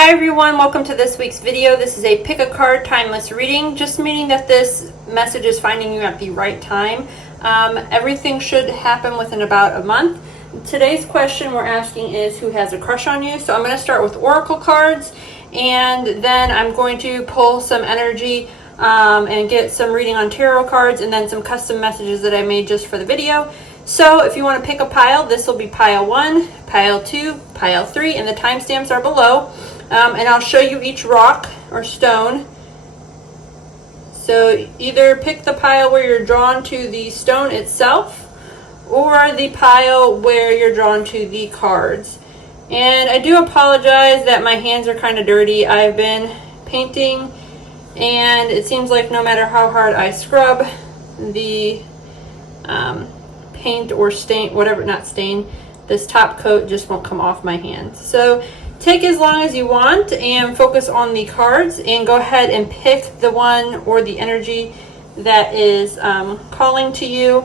Hi everyone, welcome to this week's video. This is a pick a card timeless reading, just meaning that this message is finding you at the right time. Everything should happen within about a month. Today's question we're asking is who has a crush on you? So I'm going to start with oracle cards, and then I'm going to pull some energy and get some reading on tarot cards, and then some custom messages that I made just for the video. So if you want to pick a pile, this will be pile 1, pile 2, pile 3, and the timestamps are below. And I'll show you each rock or stone. So either pick the pile where you're drawn to the stone itself, or the pile where you're drawn to the cards. And I do apologize that my hands are kind of dirty. I've been painting, and it seems like no matter how hard I scrub, the paint or stain, whatever, not stain, this top coat just won't come off my hands. So take as long as you want and focus on the cards, and go ahead and pick the one or the energy that is calling to you,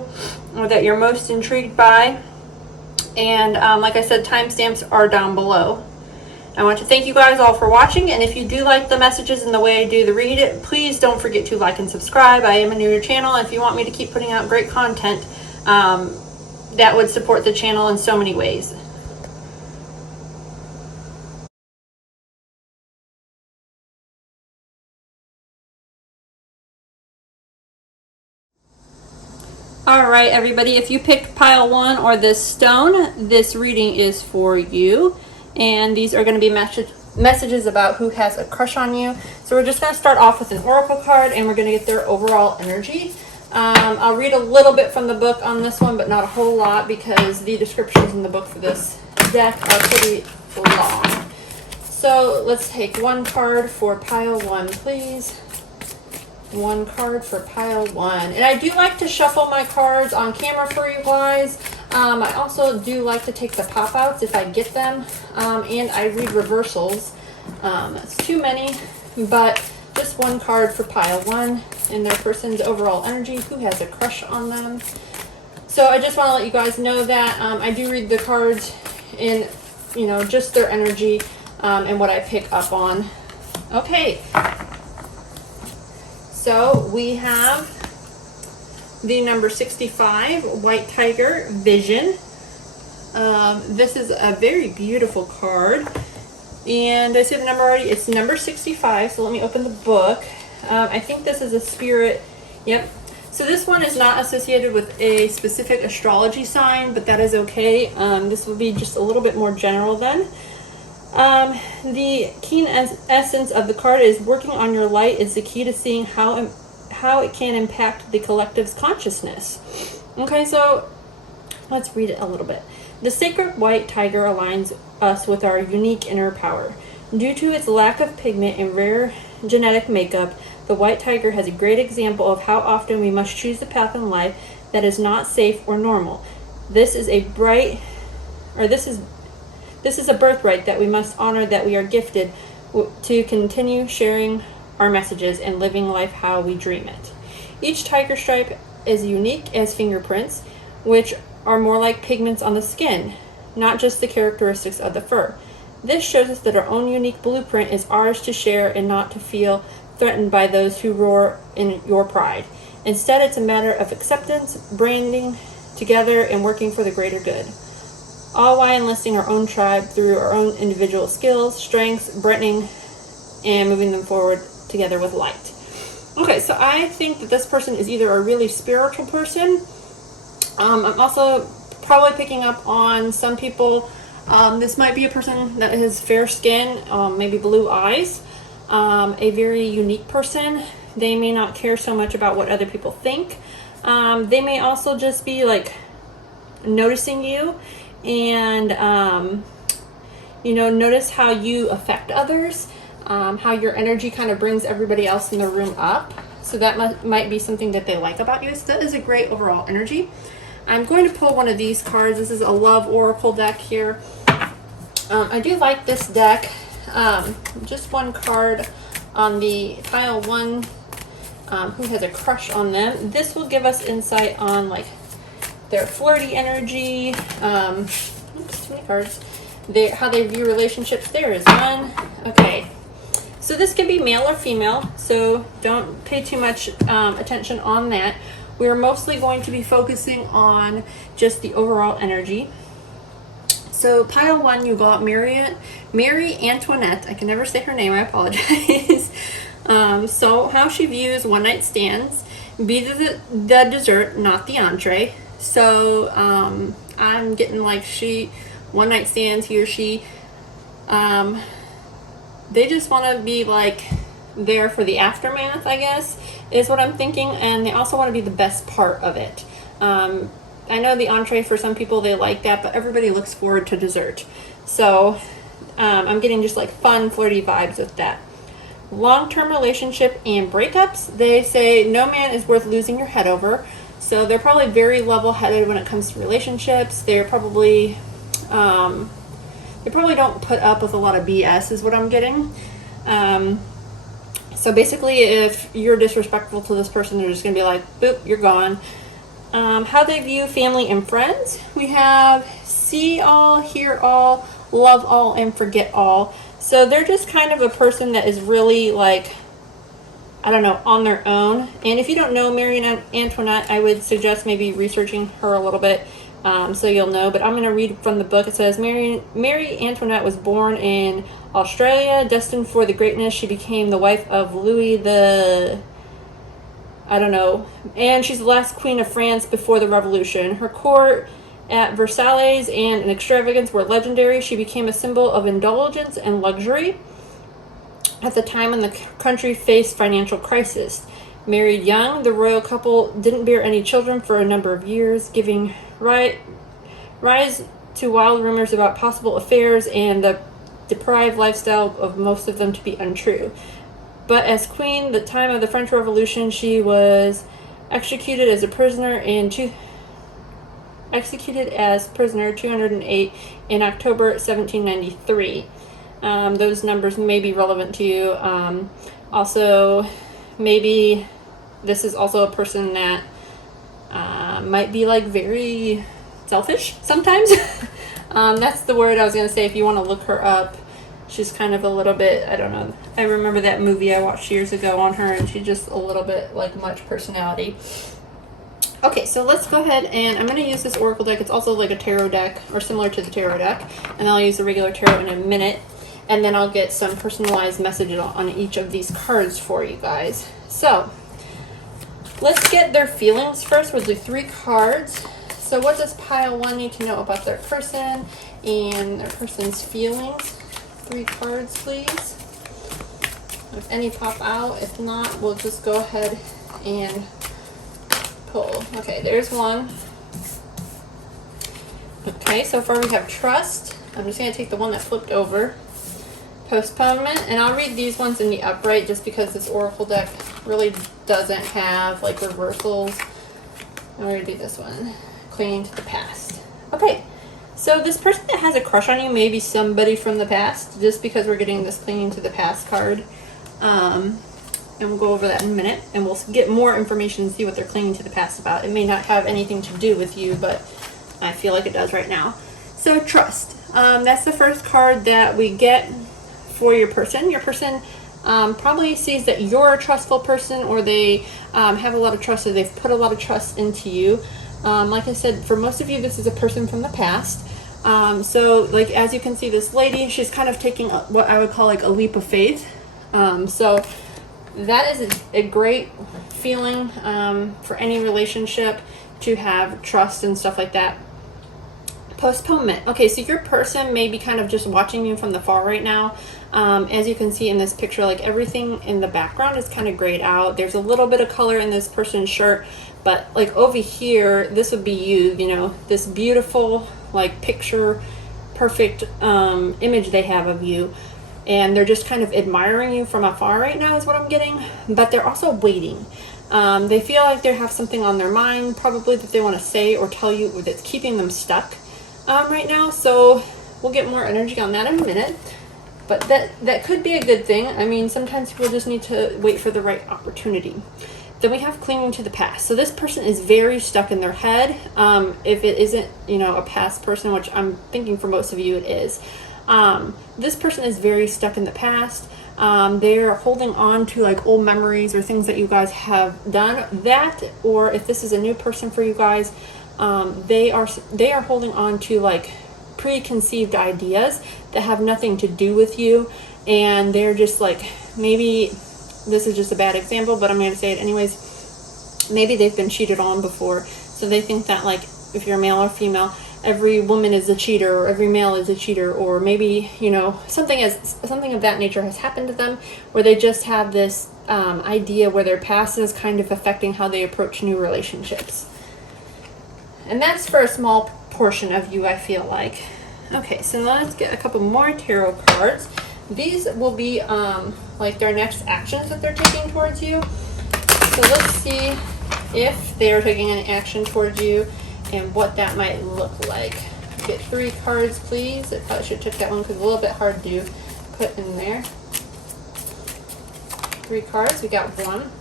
or that you're most intrigued by. And like I said, timestamps are down below. I want to thank you guys all for watching, and if you do like the messages and the way I do the read, please don't forget to like and subscribe. I am a new channel, and if you want me to keep putting out great content, that would support the channel in so many ways. Alright everybody, if you picked pile 1 or this stone, this reading is for you. And these are going to be messages about who has a crush on you. So we're just going to start off with an oracle card, and we're going to get their overall energy. I'll read a little bit from the book on this one, but not a whole lot, because the descriptions in the book for this deck are pretty long. So let's take one card for pile 1, please. One card for pile 1. And I do like to shuffle my cards on camera for you guys. I also do like to take the pop outs if I get them, and I read reversals. It's too many, but just one card for pile 1 and their person's overall energy, who has a crush on them. So I just want to let you guys know that I do read the cards in, just their energy and what I pick up on. Okay. So we have the number 65, White Tiger, Vision. This is a very beautiful card. And I see the number already, it's number 65, so let me open the book. I think this is a spirit, yep. So this one is not associated with a specific astrology sign, but that is okay. This will be just a little bit more general then. The key essence of the card is working on your light is the key to seeing how it can impact the collective's consciousness. Okay, so let's read it a little bit. The sacred white tiger aligns us with our unique inner power. Due to its lack of pigment and rare genetic makeup, the white tiger has a great example of how often we must choose the path in life that is not safe or normal. This is a birthright that we must honor, that we are gifted to continue sharing our messages and living life how we dream it. Each tiger stripe is unique as fingerprints, which are more like pigments on the skin, not just the characteristics of the fur. This shows us that our own unique blueprint is ours to share and not to feel threatened by those who roar in your pride. Instead, it's a matter of acceptance, branding together, and working for the greater good. All while enlisting our own tribe through our own individual skills, strengths, brightening, and moving them forward together with light. Okay, so I think that this person is either a really spiritual person. I'm also probably picking up on some people. This might be a person that has fair skin, maybe blue eyes, a very unique person. They may not care so much about what other people think. They may also just be like noticing you, and notice how you affect others, how your energy kind of brings everybody else in the room up. So that might be something that they like about you. So that is a great overall energy. I'm going to pull one of these cards. This is a love oracle deck here. I do like this deck. Just one card on the pile 1, who has a crush on them. This will give us insight on like their flirty energy. Oops, too many cards. how they view relationships. There is one. Okay. So this can be male or female, so don't pay too much attention on that. We're mostly going to be focusing on just the overall energy. So pile 1, you got Marie Antoinette. I can never say her name, I apologize. So how she views one-night stands. Be the dessert, not the entree. So I'm getting like one-night stands, he or she. They just want to be like there for the aftermath, I guess, is what I'm thinking. And they also want to be the best part of it. I know the entree for some people, they like that, but everybody looks forward to dessert. So I'm getting just like fun, flirty vibes with that. Long-term relationship and breakups. They say no man is worth losing your head over. So they're probably very level-headed when it comes to relationships. They probably don't put up with a lot of BS is what I'm getting. So basically, if you're disrespectful to this person, they're just going to be like, boop, you're gone. How they view family and friends. We have see all, hear all, love all, and forget all. So they're just kind of a person that is really like, I don't know, on their own. And if you don't know Marie Antoinette, I would suggest maybe researching her a little bit so you'll know. But I'm going to read from the book. It says, Marie Antoinette was born in Australia. Destined for the greatness, she became the wife of Louis and she's the last queen of France before the revolution. Her court at Versailles and an extravagance were legendary. She became a symbol of indulgence and luxury at the time when the country faced financial crisis. Married young, the royal couple didn't bear any children for a number of years, giving rise to wild rumors about possible affairs and the deprived lifestyle of most of them to be untrue. But as queen, the time of the French Revolution, she was executed as prisoner 208 in October 1793. Those numbers may be relevant to you. Also, maybe this is also a person that might be like very selfish sometimes. That's the word I was going to say if you want to look her up. She's kind of a little bit, I don't know. I remember that movie I watched years ago on her, and she's just a little bit like much personality. Okay, so let's go ahead, and I'm going to use this Oracle deck. It's also like a tarot deck, or similar to the tarot deck. And I'll use the regular tarot in a minute. And then I'll get some personalized messages on each of these cards for you guys. So, let's get their feelings first. We'll do 3 cards. So what does pile 1 need to know about their person and their person's feelings? 3 cards, please. If any pop out, if not, we'll just go ahead and pull. Okay, there's one. Okay, so far we have trust. I'm just going to take the one that flipped over. Postponement, and I'll read these ones in the upright just because this Oracle deck really doesn't have like reversals. I'm going to do this one. Clinging to the past. Okay. So this person that has a crush on you may be somebody from the past, just because we're getting this clinging to the past card. And we'll go over that in a minute, and we'll get more information and see what they're clinging to the past about. It may not have anything to do with you, but I feel like it does right now. So trust. That's the first card that we get for your person. Your person probably sees that you're a trustful person, or they have a lot of trust, or they've put a lot of trust into you. Like I said, for most of you, this is a person from the past. So, like, as you can see, this lady, she's kind of taking what I would call like a leap of faith. So that is a great feeling for any relationship, to have trust and stuff like that. Postponement. Okay, so your person may be kind of just watching you from the far right now. As you can see in this picture, like everything in the background is kind of grayed out. There's a little bit of color in this person's shirt, but like over here, this would be you know, this beautiful, like picture perfect image they have of you. And they're just kind of admiring you from afar right now is what I'm getting. But they're also waiting. They feel like they have something on their mind, probably that they want to say or tell you, or that's keeping them stuck right now. So we'll get more energy on that in a minute. But that could be a good thing. I mean, sometimes people just need to wait for the right opportunity. Then we have clinging to the past. So this person is very stuck in their head. If it isn't, a past person, which I'm thinking for most of you it is, this person is very stuck in the past. They're holding on to like old memories or things that you guys have done. That, or if this is a new person for you guys, they are holding on to like preconceived ideas that have nothing to do with you, and they're just like, maybe this is just a bad example, but I'm going to say it anyways. Maybe they've been cheated on before, so they think that like if you're male or female, every woman is a cheater or every male is a cheater, or maybe something of that nature has happened to them, where they just have this idea where their past is kind of affecting how they approach new relationships. And that's for a small portion of you, I feel like. Okay, so now let's get a couple more tarot cards. These will be like their next actions that they're taking towards you. So let's see if they are taking an action towards you and what that might look like. Get 3 cards, please. I probably should have took that one because it's a little bit hard to put in there. 3 cards. We got 1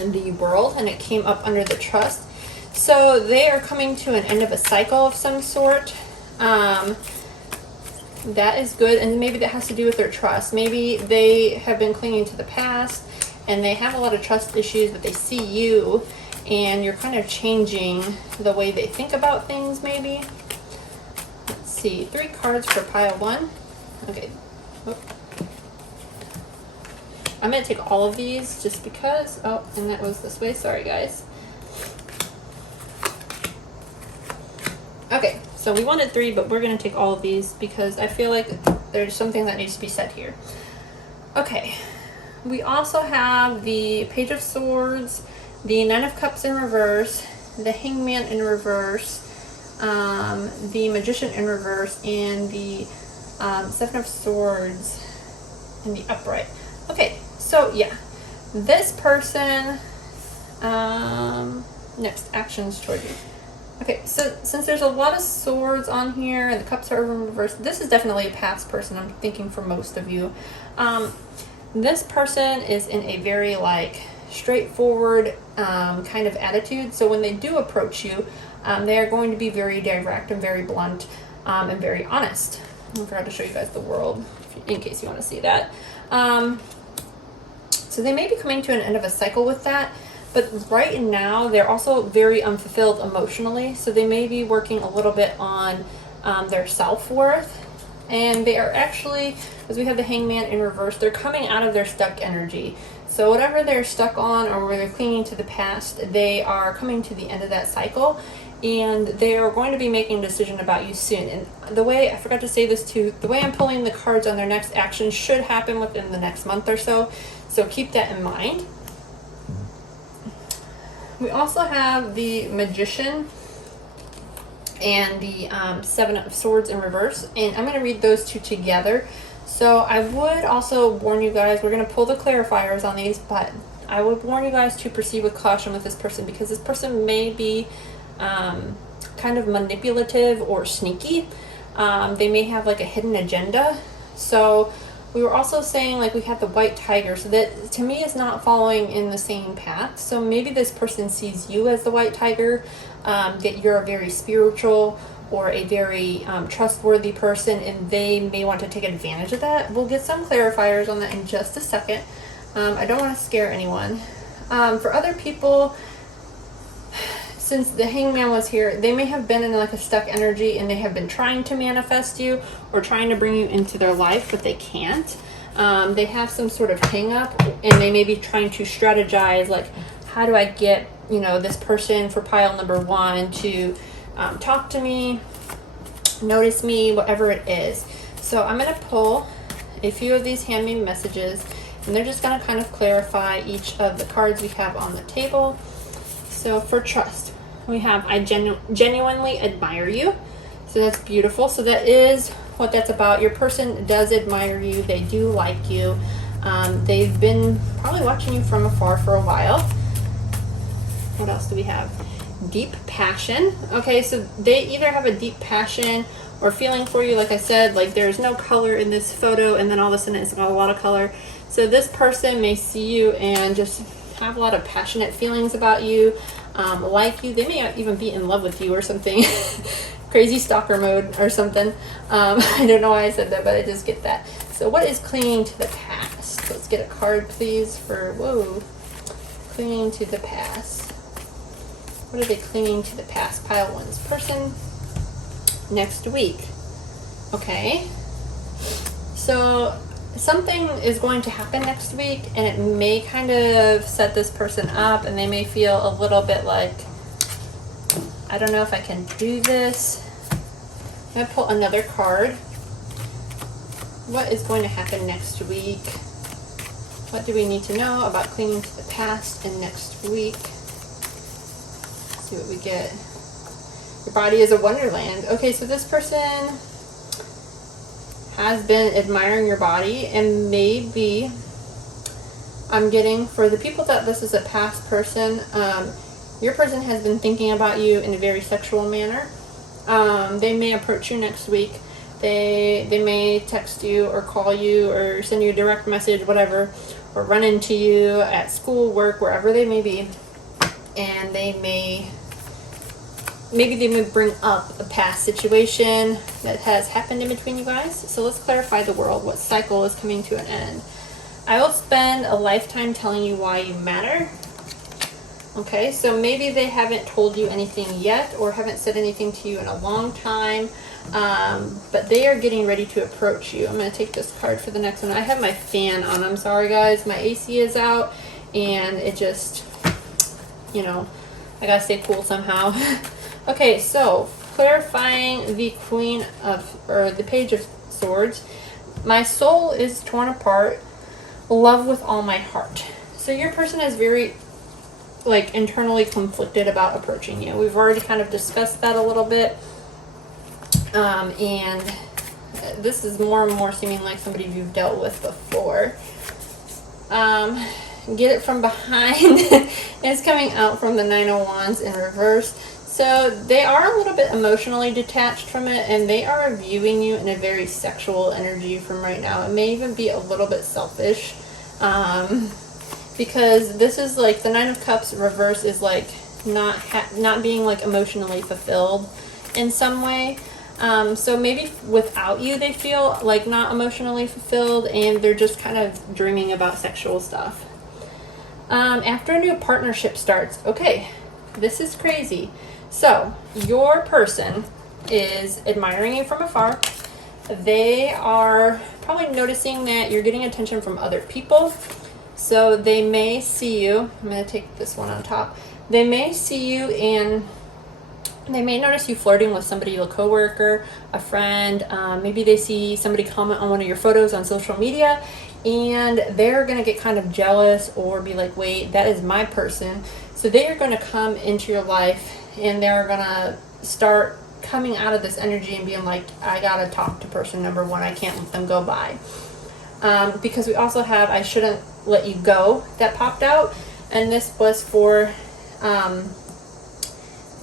in the World, and it came up under the Trust. So they are coming to an end of a cycle of some sort. That is good, and maybe that has to do with their trust. Maybe they have been clinging to the past and they have a lot of trust issues, but they see you and you're kind of changing the way they think about things, maybe. Let's see, 3 cards for pile 1. Okay. Oop. I'm going to take all of these just because. Oh, and that was this way. Sorry, guys. Okay, so we wanted 3, but we're going to take all of these because I feel like there's something that needs to be said here. Okay, we also have the Page of Swords, the Nine of Cups in reverse, the Hangman in reverse, the Magician in reverse, and the Seven of Swords in the upright. Okay, so yeah, this person, next actions toward you. Okay, so since there's a lot of swords on here and the cups are in reverse, this is definitely a past person, I'm thinking, for most of you. This person is in a very like straightforward kind of attitude. So when they do approach you, they are going to be very direct and very blunt and very honest. I forgot to show you guys the World in case you want to see that. So they may be coming to an end of a cycle with that. But right now, they're also very unfulfilled emotionally. So they may be working a little bit on their self-worth. And they are actually, as we have the Hangman in reverse, they're coming out of their stuck energy. So whatever they're stuck on or where they're clinging to the past, they are coming to the end of that cycle. And they are going to be making a decision about you soon. And the way, I forgot to say this too, the way I'm pulling the cards on their next action should happen within the next month or so. So keep that in mind. We also have the Magician and the Seven of Swords in reverse, and I'm going to read those 2 together. So I would also warn you guys, we're going to pull the clarifiers on these, but I would warn you guys to proceed with caution with this person, because this person may be kind of manipulative or sneaky. They may have like a hidden agenda. So we were also saying, like, we have the White Tiger, so that to me is not following in the same path. So maybe this person sees you as the White Tiger, that you're a very spiritual or a very trustworthy person, and they may want to take advantage of that. We'll get some clarifiers on that in just a second. I don't want to scare anyone. For other people, since the Hangman was here, they may have been in like a stuck energy and they have been trying to manifest you or trying to bring you into their life, but they can't. They have some sort of hang up, and they may be trying to strategize, like, how do I get, this person for pile number 1 to talk to me, notice me, whatever it is. So I'm going to pull a few of these handmade messages, and they're just going to kind of clarify each of the cards we have on the table. So for trust, we have, I genuinely admire you. So that's beautiful. So that is what that's about. Your person does admire you. They do like you. They've been probably watching you from afar for a while. What else do we have? Deep passion. Okay, so they either have a deep passion or feeling for you. Like I said, like there's no color in this photo, and then all of a sudden it's got a lot of color. So this person may see you and just have a lot of passionate feelings about you, like you. They may even be in love with you or something. Crazy stalker mode or something. I don't know why I said that, but I just get that. So what is clinging to the past? Let's get a card, please, for, whoa, clinging to the past. What are they clinging to the past? Pile one's person next week. Okay. So something is going to happen next week, and it may kind of set this person up, and they may feel a little bit like, I don't know if I can do this. I'm going to pull another card. What is going to happen next week? What do we need to know about clinging to the past and next week? Let's see what we get. Your body is a wonderland. Okay, so this person has been admiring your body, and maybe I'm getting, for the people that this is a past person, your person has been thinking about you in a very sexual manner. They may approach you next week. They may text you or call you or send you a direct message, whatever, or run into you at school, work, wherever they may be, and maybe they may bring up a past situation that has happened in between you guys. So let's clarify the world. What cycle is coming to an end? I will spend a lifetime telling you why you matter. Okay, so maybe they haven't told you anything yet or haven't said anything to you in a long time, but they are getting ready to approach you. I'm going to take this card for the next one. I have my fan on. I'm sorry, guys. My AC is out, and it just, you know, I got to stay cool somehow. Okay, so clarifying the the Page of Swords. My soul is torn apart. Love with all my heart. So your person is very, like, internally conflicted about approaching you. We've already kind of discussed that a little bit. And this is more and more seeming like somebody you've dealt with before. Get it from behind. It's coming out from the Nine of Wands in reverse. So they are a little bit emotionally detached from it, and they are viewing you in a very sexual energy from right now. It may even be a little bit selfish, because this is like the Nine of Cups reverse is like not being like emotionally fulfilled in some way. So maybe without you they feel like not emotionally fulfilled, and they're just kind of dreaming about sexual stuff. After a new partnership starts, okay, this is crazy. So your person is admiring you from afar. They are probably noticing that you're getting attention from other people. So they may see you. I'm going to take this one on top. They may see you, and they may notice you flirting with somebody, a coworker, a friend. Maybe they see somebody comment on one of your photos on social media, and they're going to get kind of jealous or be like, wait, that is my person. So they are going to come into your life, and they're going to start coming out of this energy and being like, I got to talk to person number one. I can't let them go by. Because we also have I shouldn't let you go that popped out, and this was for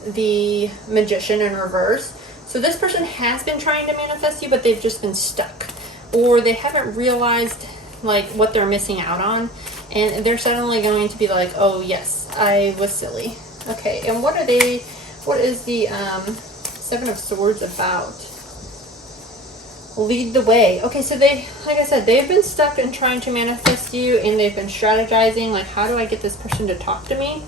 the Magician in reverse. So this person has been trying to manifest you, but they've just been stuck, or they haven't realized like what they're missing out on, and they're suddenly going to be like, oh yes, I was silly. Okay, and what is the Seven of Swords about? Lead the way. Okay, so they, like I said, they've been stuck in trying to manifest you, and they've been strategizing, like, how do I get this person to talk to me?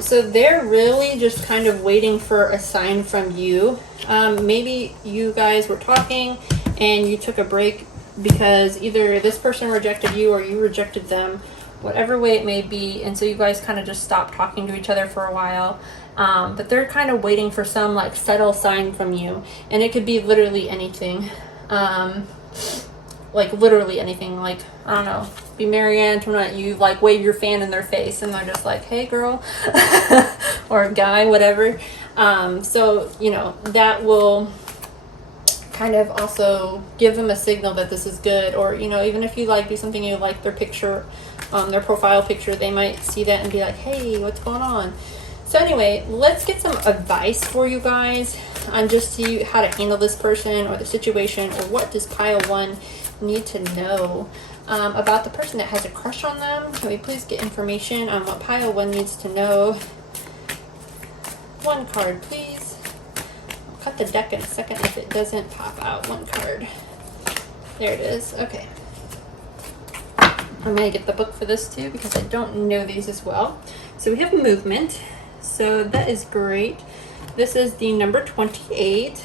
So they're really just kind of waiting for a sign from you. Maybe you guys were talking and you took a break because either this person rejected you or you rejected them, whatever way it may be, and so you guys kind of just stopped talking to each other for a while. But they're kind of waiting for some like subtle sign from you, and it could be literally anything. Like literally anything, like, I don't know, be Mary Antoinette, you like wave your fan in their face and they're just like, hey girl, or guy, whatever. So, you know, that will kind of also give them a signal that this is good, or, you know, even if you like do something, you like their picture, their profile picture, they might see that and be like, hey, what's going on? So anyway, let's get some advice for you guys. on just see how to handle this person or the situation, or what does pile 1 need to know about the person that has a crush on them. Can we please get information on what pile 1 needs to know? 1 card, please. I'll cut the deck in a second if it doesn't pop out. 1 card. There it is. Okay. I'm going to get the book for this too because I don't know these as well. So we have movement. So that is great. This is the number 28.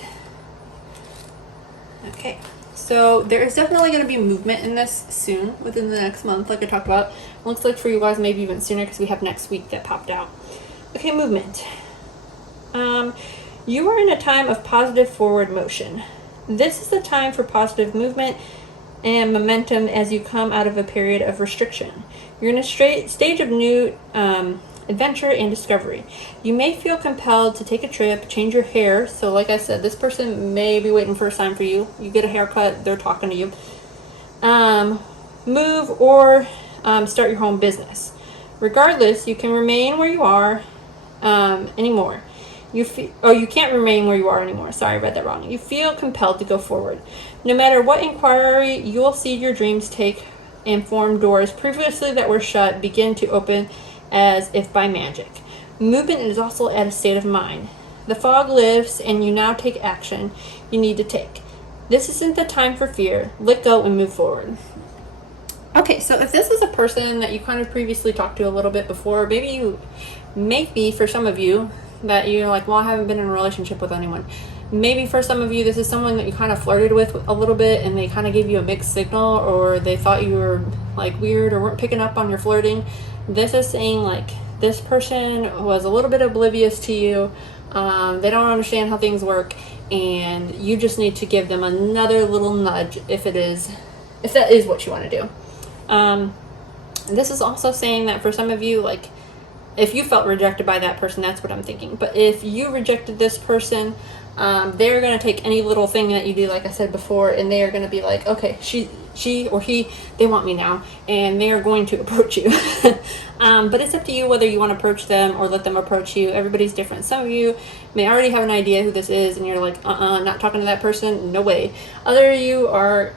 Okay. So there is definitely going to be movement in this soon, within the next month, like I talked about. Looks like for you guys, maybe even sooner because we have next week that popped out. Okay, movement. You are in a time of positive forward motion. This is the time for positive movement and momentum as you come out of a period of restriction. You're in a stage of new adventure and discovery. You may feel compelled to take a trip, change your hair. So like I said, this person may be waiting for a sign for you. You get a haircut, they're talking to you. Move or start your home business. Regardless, you can remain where you are anymore. You can't remain where you are anymore. Sorry, I read that wrong. You feel compelled to go forward. No matter what inquiry, you will see your dreams take and form doors previously that were shut begin to open as if by magic. Movement is also at a state of mind. The fog lifts and you now take action you need to take. This isn't the time for fear. Let go and move forward. Okay, so if this is a person that you kind of previously talked to a little bit before, maybe for some of you that you're like, well, I haven't been in a relationship with anyone. Maybe for some of you, this is someone that you kind of flirted with a little bit and they kind of gave you a mixed signal, or they thought you were like weird or weren't picking up on your flirting. This is saying like this person was a little bit oblivious to you. They don't understand how things work, and you just need to give them another little nudge if that is what you want to do. This is also saying that for some of you, like if you felt rejected by that person, that's what I'm thinking. But if you rejected this person, they're going to take any little thing that you do, like I said before, and they are going to be like, okay, she or he, they want me now, and they are going to approach you. But it's up to you whether you want to approach them or let them approach you. Everybody's different. Some of you may already have an idea who this is, and you're like, not talking to that person, no way. Other of you are,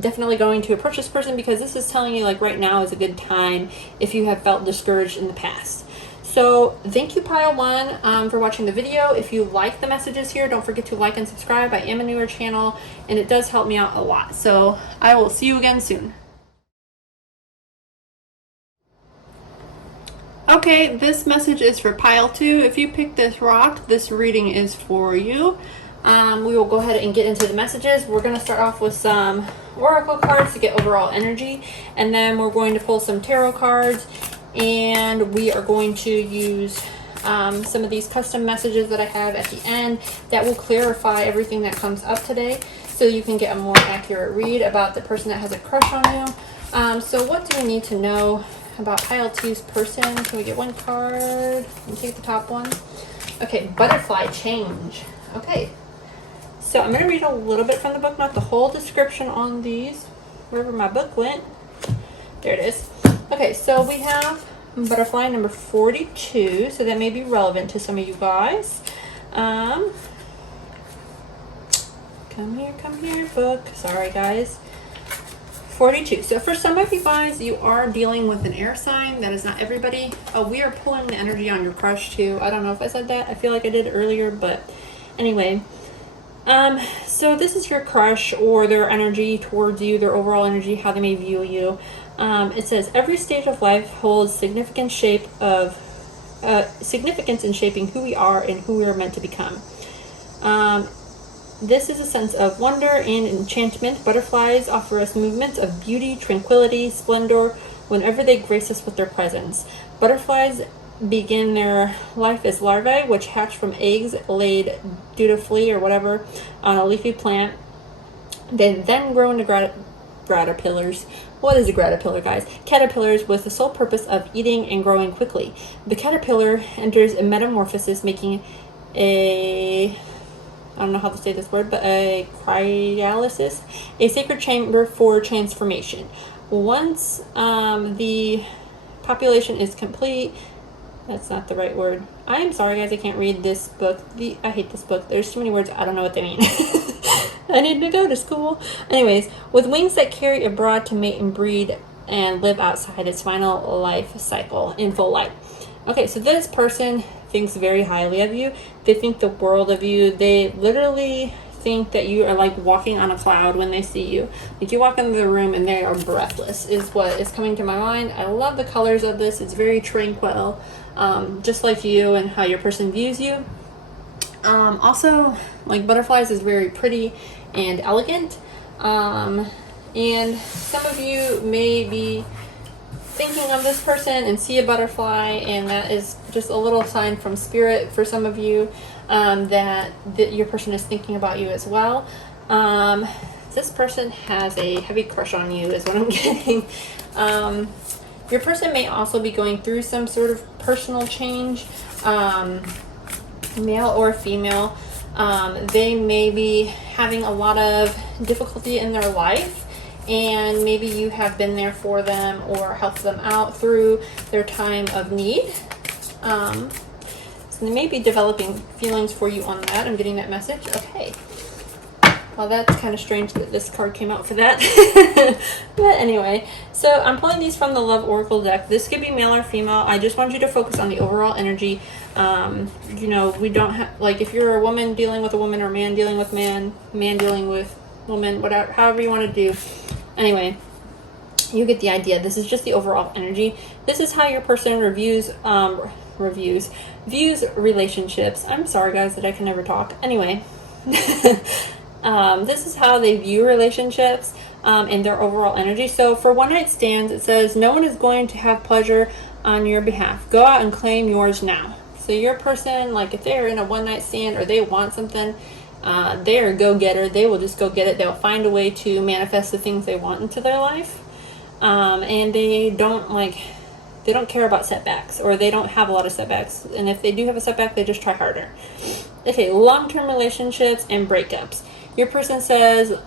definitely going to approach this person because this is telling you like right now is a good time if you have felt discouraged in the past. So thank you, pile 1, for watching the video. If you like the messages here, don't forget to like and subscribe. I am a newer channel and it does help me out a lot. So I will see you again soon. Okay, this message is for pile 2. If you picked this rock, this reading is for you. We will go ahead and get into the messages. We're going to start off with some oracle cards to get overall energy, and then we're going to pull some tarot cards, and we are going to use some of these custom messages that I have at the end that will clarify everything that comes up today so you can get a more accurate read about the person that has a crush on you. So what do we need to know about pile 2's person? Can we get 1 card and take the top one? Okay, butterfly change. Okay. So I'm going to read a little bit from the book, not the whole description on these. Wherever my book went. There it is. Okay, so we have butterfly number 42. So that may be relevant to some of you guys. Come here, book. Sorry, guys. 42. So for some of you guys, you are dealing with an air sign. That is not everybody. Oh, we are pulling the energy on your crush too. I don't know if I said that. I feel like I did earlier, but anyway. So this is your crush or their energy towards you, their overall energy, how they may view you. It says every stage of life holds significance in shaping who we are and who we are meant to become. This is a sense of wonder and enchantment. Butterflies offer us movements of beauty, tranquility, splendor whenever they grace us with their presence. Butterflies begin their life as larvae, which hatch from eggs laid dutifully or whatever on a leafy plant. They then grow into caterpillars. What is a caterpillar, guys? Caterpillars with the sole purpose of eating and growing quickly. The caterpillar enters a metamorphosis, making I don't know how to say this word, but a cryolysis, a sacred chamber for transformation. Once the population is complete, That's not the right word. I'm sorry, guys. I can't read this book. I hate this book. There's too many words. I don't know what they mean. I need to go to school. Anyways, with wings that carry abroad to mate and breed and live outside its final life cycle in full light. Okay, so this person thinks very highly of you. They think the world of you. They literally think that you are like walking on a cloud when they see you. Like you walk into the room and they are breathless is what is coming to my mind. I love the colors of this. It's very tranquil, just like you and how your person views you. Also, like butterflies is very pretty and elegant. And some of you may be thinking of this person and see a butterfly, and that is just a little sign from spirit for some of you, that your person is thinking about you as well. This person has a heavy crush on you is what I'm getting. Your person may also be going through some sort of personal change, male or female. They may be having a lot of difficulty in their life, and maybe you have been there for them or helped them out through their time of need. So they may be developing feelings for you on that. I'm getting that message. Okay. Well, that's kind of strange that this card came out for that. But anyway, so I'm pulling these from the Love Oracle deck. This could be male or female. I just want you to focus on the overall energy. You know, we don't have, like, if you're a woman dealing with a woman or a man dealing with man dealing with woman, whatever, however you want to do. Anyway, you get the idea. This is just the overall energy. This is how your person views relationships. I'm sorry, guys, that I can never talk. Anyway. This is how they view relationships and their overall energy. So for one night stands, it says, no one is going to have pleasure on your behalf. Go out and claim yours now. So your person, like if they're in a one night stand or they want something, they're a go-getter. They will just go get it. They'll find a way to manifest the things they want into their life. And they don't care about setbacks, or they don't have a lot of setbacks. And if they do have a setback, they just try harder. Okay, long-term relationships and breakups. Your person says,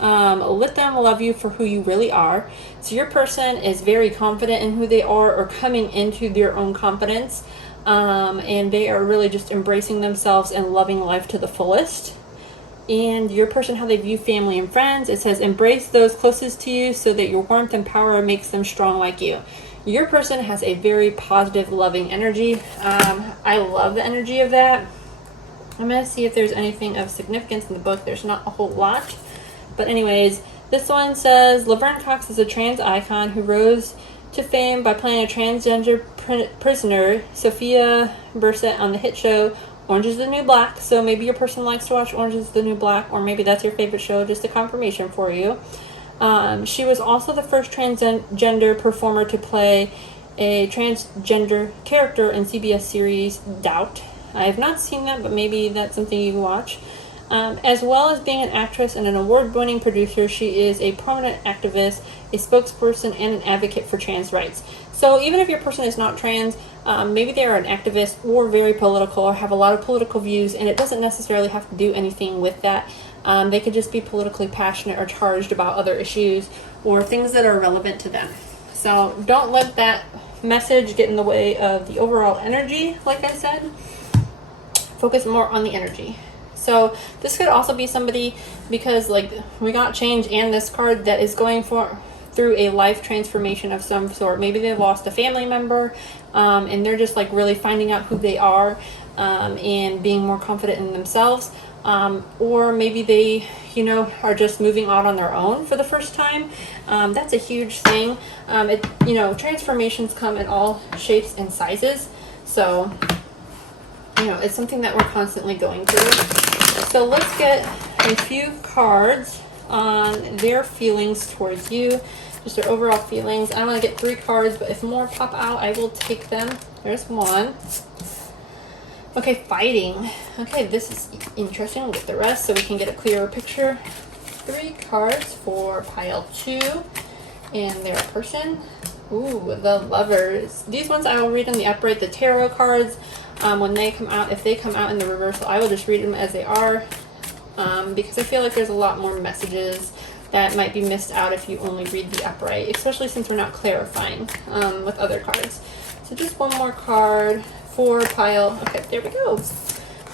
let them love you for who you really are. So your person is very confident in who they are, or coming into their own confidence. And they are really just embracing themselves and loving life to the fullest. And your person, how they view family and friends, it says, embrace those closest to you so that your warmth and power makes them strong like you. Your person has a very positive, loving energy. I love the energy of that. I'm going to see if there's anything of significance in the book. There's not a whole lot. But anyways, this one says, Laverne Cox is a trans icon who rose to fame by playing a transgender prisoner, Sophia Bursett, on the hit show Orange is the New Black. So maybe your person likes to watch Orange is the New Black, or maybe that's your favorite show, just a confirmation for you. She was also the first transgender performer to play a transgender character in CBS series Doubt. I have not seen that, but maybe that's something you can watch. As well as being an actress and an award-winning producer, she is a prominent activist, a spokesperson, and an advocate for trans rights. So even if your person is not trans, maybe they are an activist or very political or have a lot of political views, and it doesn't necessarily have to do anything with that. They could just be politically passionate or charged about other issues or things that are relevant to them. So don't let that message get in the way of the overall energy, like I said. Focus more on the energy. So this could also be somebody, because like we got change and this card, that is going through a life transformation of some sort. Maybe they've lost a family member, and they're just like really finding out who they are, and being more confident in themselves. Or maybe they, are just moving out on their own for the first time. That's a huge thing. Transformations come in all shapes and sizes. So, it's something that we're constantly going through. So let's get a few cards on their feelings towards you, just their overall feelings. I want to get 3 cards, but if more pop out, I will take them. There's one. Okay, fighting. Okay, this is interesting. We'll get the rest so we can get a clearer picture. 3 cards for pile 2 and their person. Ooh, the Lovers. These ones I will read in the upright. The tarot cards, when they come out, if they come out in the reversal, I will just read them as they are, because I feel like there's a lot more messages that might be missed out if you only read the upright, especially since we're not clarifying with other cards. So just one more card for pile. Okay, there we go.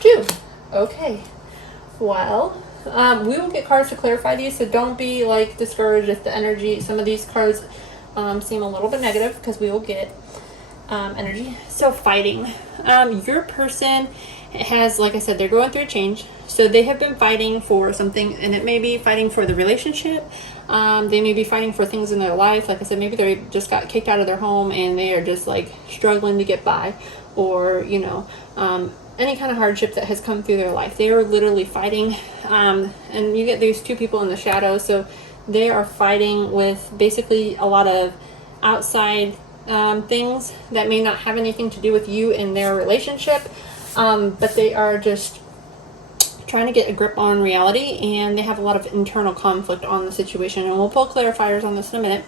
2. Okay. Well, we will get cards to clarify these, so don't be like discouraged if the energy, some of these cards seem a little bit negative, because we will get energy. So fighting. Your person has, like I said, they're going through a change. So they have been fighting for something, and it may be fighting for the relationship. They may be fighting for things in their life. Like I said, maybe they just got kicked out of their home and they are just like struggling to get by, or, you know, any kind of hardship that has come through their life. They are literally fighting. And you get these 2 people in the shadow. So they are fighting with basically a lot of outside things that may not have anything to do with you and their relationship. But they are just trying to get a grip on reality, and they have a lot of internal conflict on the situation, and we'll pull clarifiers on this in a minute.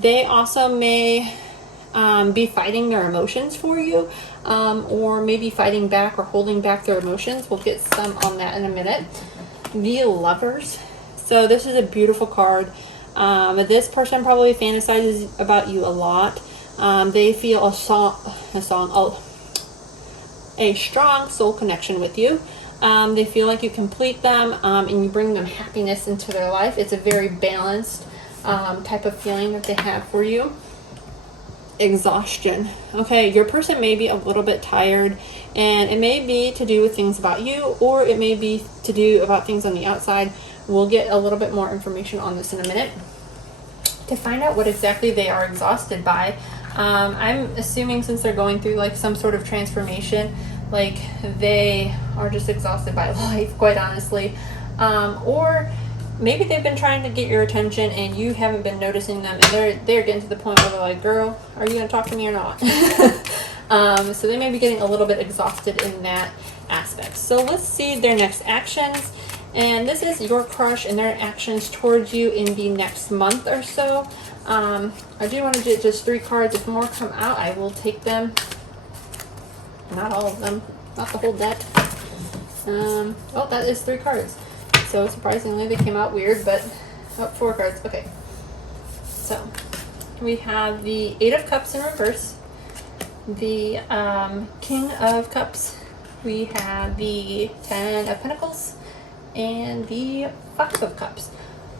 They also may be fighting their emotions for you, or maybe fighting back or holding back their emotions. We'll get some on that in a minute. The Lovers. So this is a beautiful card. This person probably fantasizes about you a lot. They feel a strong soul connection with you. They feel like you complete them, and you bring them happiness into their life. It's a very balanced type of feeling that they have for you. Exhaustion. Okay, your person may be a little bit tired, and it may be to do with things about you, or it may be to do about things on the outside. We'll get a little bit more information on this in a minute to find out what exactly they are exhausted by. I'm assuming since they're going through like some sort of transformation, like they are just exhausted by life, quite honestly. Or maybe they've been trying to get your attention and you haven't been noticing them, and they're getting to the point where they're like, girl, are you going to talk to me or not? So they may be getting a little bit exhausted in that aspect. So let's see their next actions. And this is your crush and their actions towards you in the next month or so. I do want to get just 3 cards. If more come out, I will take them. Not all of them. Not the whole deck. Oh, that is 3 cards. So surprisingly, they came out weird, but 4 cards. Okay. So we have the 8 of Cups in reverse, the King of Cups, we have the 10 of Pentacles, and the 5 of Cups.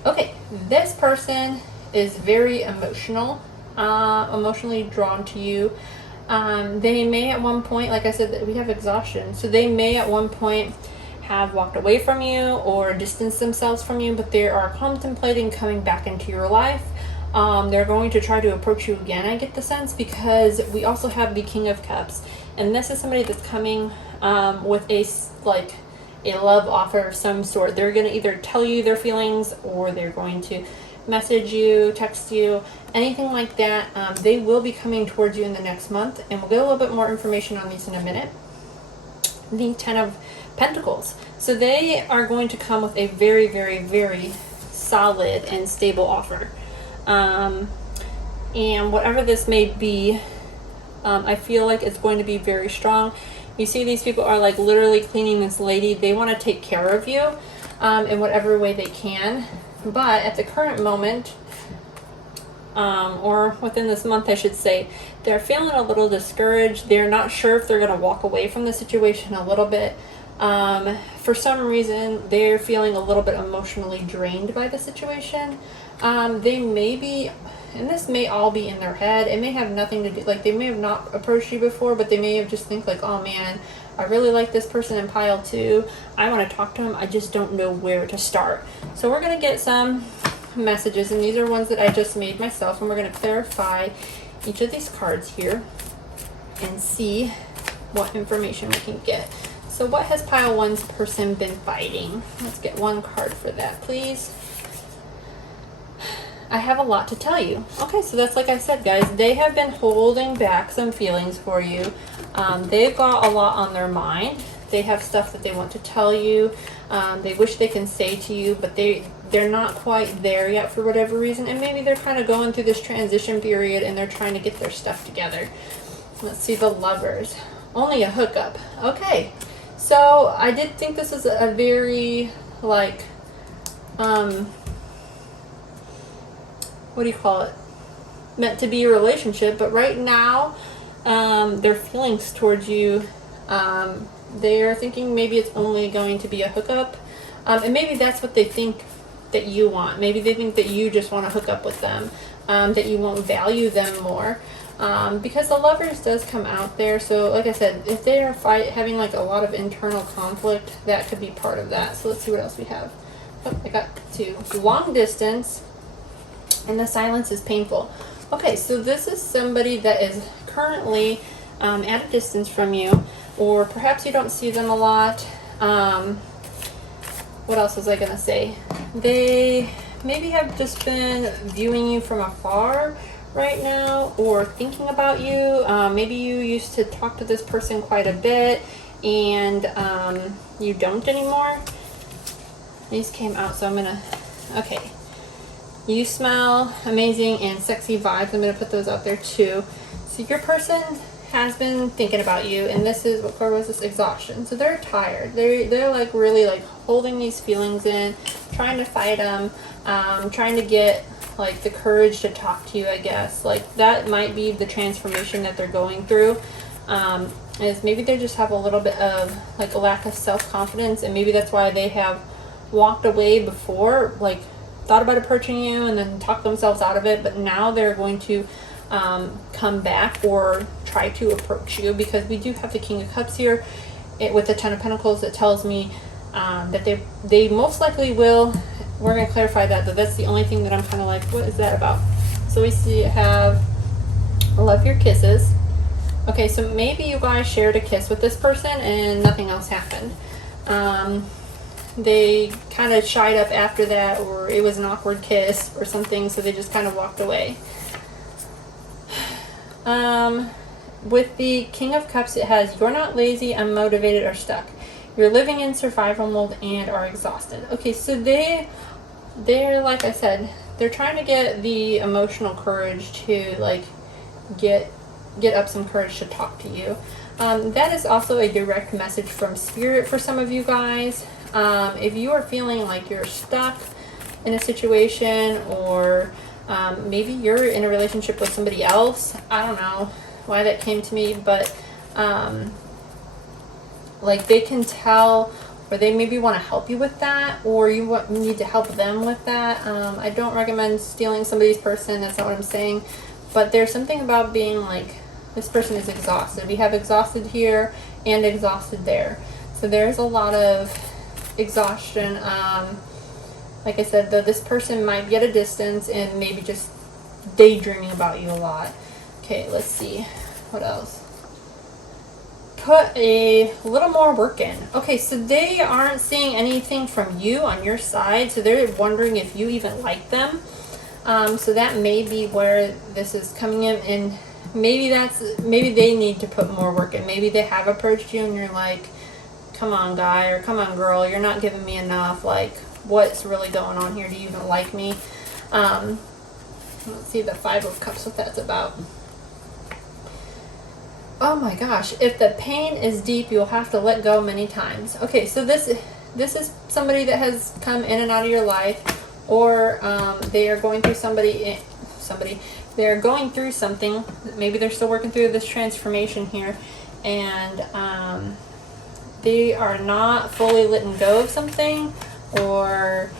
Okay, this person is very emotional, emotionally drawn to you. They may at one point, like I said, that we have exhaustion, so they may at one point have walked away from you or distanced themselves from you, but they are contemplating coming back into your life. They're going to try to approach you again, I get the sense, because we also have the King of Cups, and this is somebody that's coming with a love offer of some sort. They're going to either tell you their feelings, or they're going to message you, text you, anything like that. They will be coming towards you in the next month, and we'll get a little bit more information on these in a minute. The 10 of Pentacles. So they are going to come with a very, very, very solid and stable offer. And whatever this may be, I feel like it's going to be very strong. You see, these people are like literally cleaning this lady. They want to take care of you in whatever way they can. But at the current moment, or within this month, I should say, they're feeling a little discouraged. They're not sure if they're going to walk away from the situation a little bit. For some reason, they're feeling a little bit emotionally drained by the situation. They may be, and this may all be in their head. It may have nothing to do, like they may have not approached you before, but they may have just think like, oh man, I really like this person in pile 2. I want to talk to him. I just don't know where to start. So we're going to get some messages, and these are ones that I just made myself, and we're going to clarify each of these cards here and see what information we can get. So what has pile 1's person been fighting? Let's get 1 card for that, please. I have a lot to tell you. Okay, so that's like I said, guys. They have been holding back some feelings for you. They've got a lot on their mind. They have stuff that they want to tell you. They wish they can say to you, but they're not quite there yet for whatever reason. And maybe they're kind of going through this transition period and they're trying to get their stuff together. Let's see the Lovers. Only a hookup. Okay. So I did think this is a very, like, what do you call it? meant to be a relationship, but right now, their feelings towards you, they're thinking maybe it's only going to be a hookup, and maybe that's what they think that you want. Maybe they think that you just want to hook up with them, that you won't value them more, because the Lovers does come out there. So like I said, if they are having like a lot of internal conflict, that could be part of that. So let's see what else we have. Oh, I got two. Long distance, and the silence is painful. Okay, so this is somebody that is currently at a distance from you, or perhaps you don't see them a lot. What else was I going to say? They maybe have just been viewing you from afar right now, or thinking about you. Maybe you used to talk to this person quite a bit, and you don't anymore. These came out, so I'm going to... Okay. You smell amazing and sexy vibes. I'm going to put those out there too. So your person has been thinking about you, and this is, what color was this? Exhaustion. So they're tired. They're like really like holding these feelings in, trying to fight them, trying to get like the courage to talk to you, I guess. Like that might be the transformation that they're going through. Is maybe they just have a little bit of like a lack of self-confidence, and maybe that's why they have walked away before, like thought about approaching you and then talked themselves out of it, but now they're going to come back or try to approach you, because we do have the King of Cups here with the Ten of Pentacles. That tells me that they most likely will. We're going to clarify that, but that's the only thing that I'm kind of like, what is that about? So we have love your kisses. Okay, so maybe you guys shared a kiss with this person and nothing else happened. They kind of shied up after that, or it was an awkward kiss or something, so they just kind of walked away. With the King of Cups, it has, you're not lazy, unmotivated, or stuck. You're living in survival mode and are exhausted. Okay, so they're like I said, they're trying to get the emotional courage to like get up some courage to talk to you. That is also a direct message from Spirit for some of you guys. If you are feeling like you're stuck in a situation, or maybe you're in a relationship with somebody else, I don't know why that came to me, but like they can tell, or they maybe want to help you with that, or you need to help them with that. I don't recommend stealing somebody's person, that's not what I'm saying, but there's something about being like, this person is exhausted. We have exhausted here and exhausted there. So there's a lot of exhaustion. Like I said, though, this person might be at a distance and maybe just daydreaming about you a lot. Okay, let's see. What else? Put a little more work in. Okay, so they aren't seeing anything from you on your side, so they're wondering if you even like them. So that may be where this is coming in, and maybe they need to put more work in. Maybe they have approached you and you're like, come on guy, or come on girl, you're not giving me enough, like what's really going on here, do you even like me? Let's see the Five of Cups, what that's about. Oh my gosh, if the pain is deep, you'll have to let go many times. Okay, so this is somebody that has come in and out of your life, or they are going through they're going through something. Maybe they're still working through this transformation here, and they are not fully letting go of something, or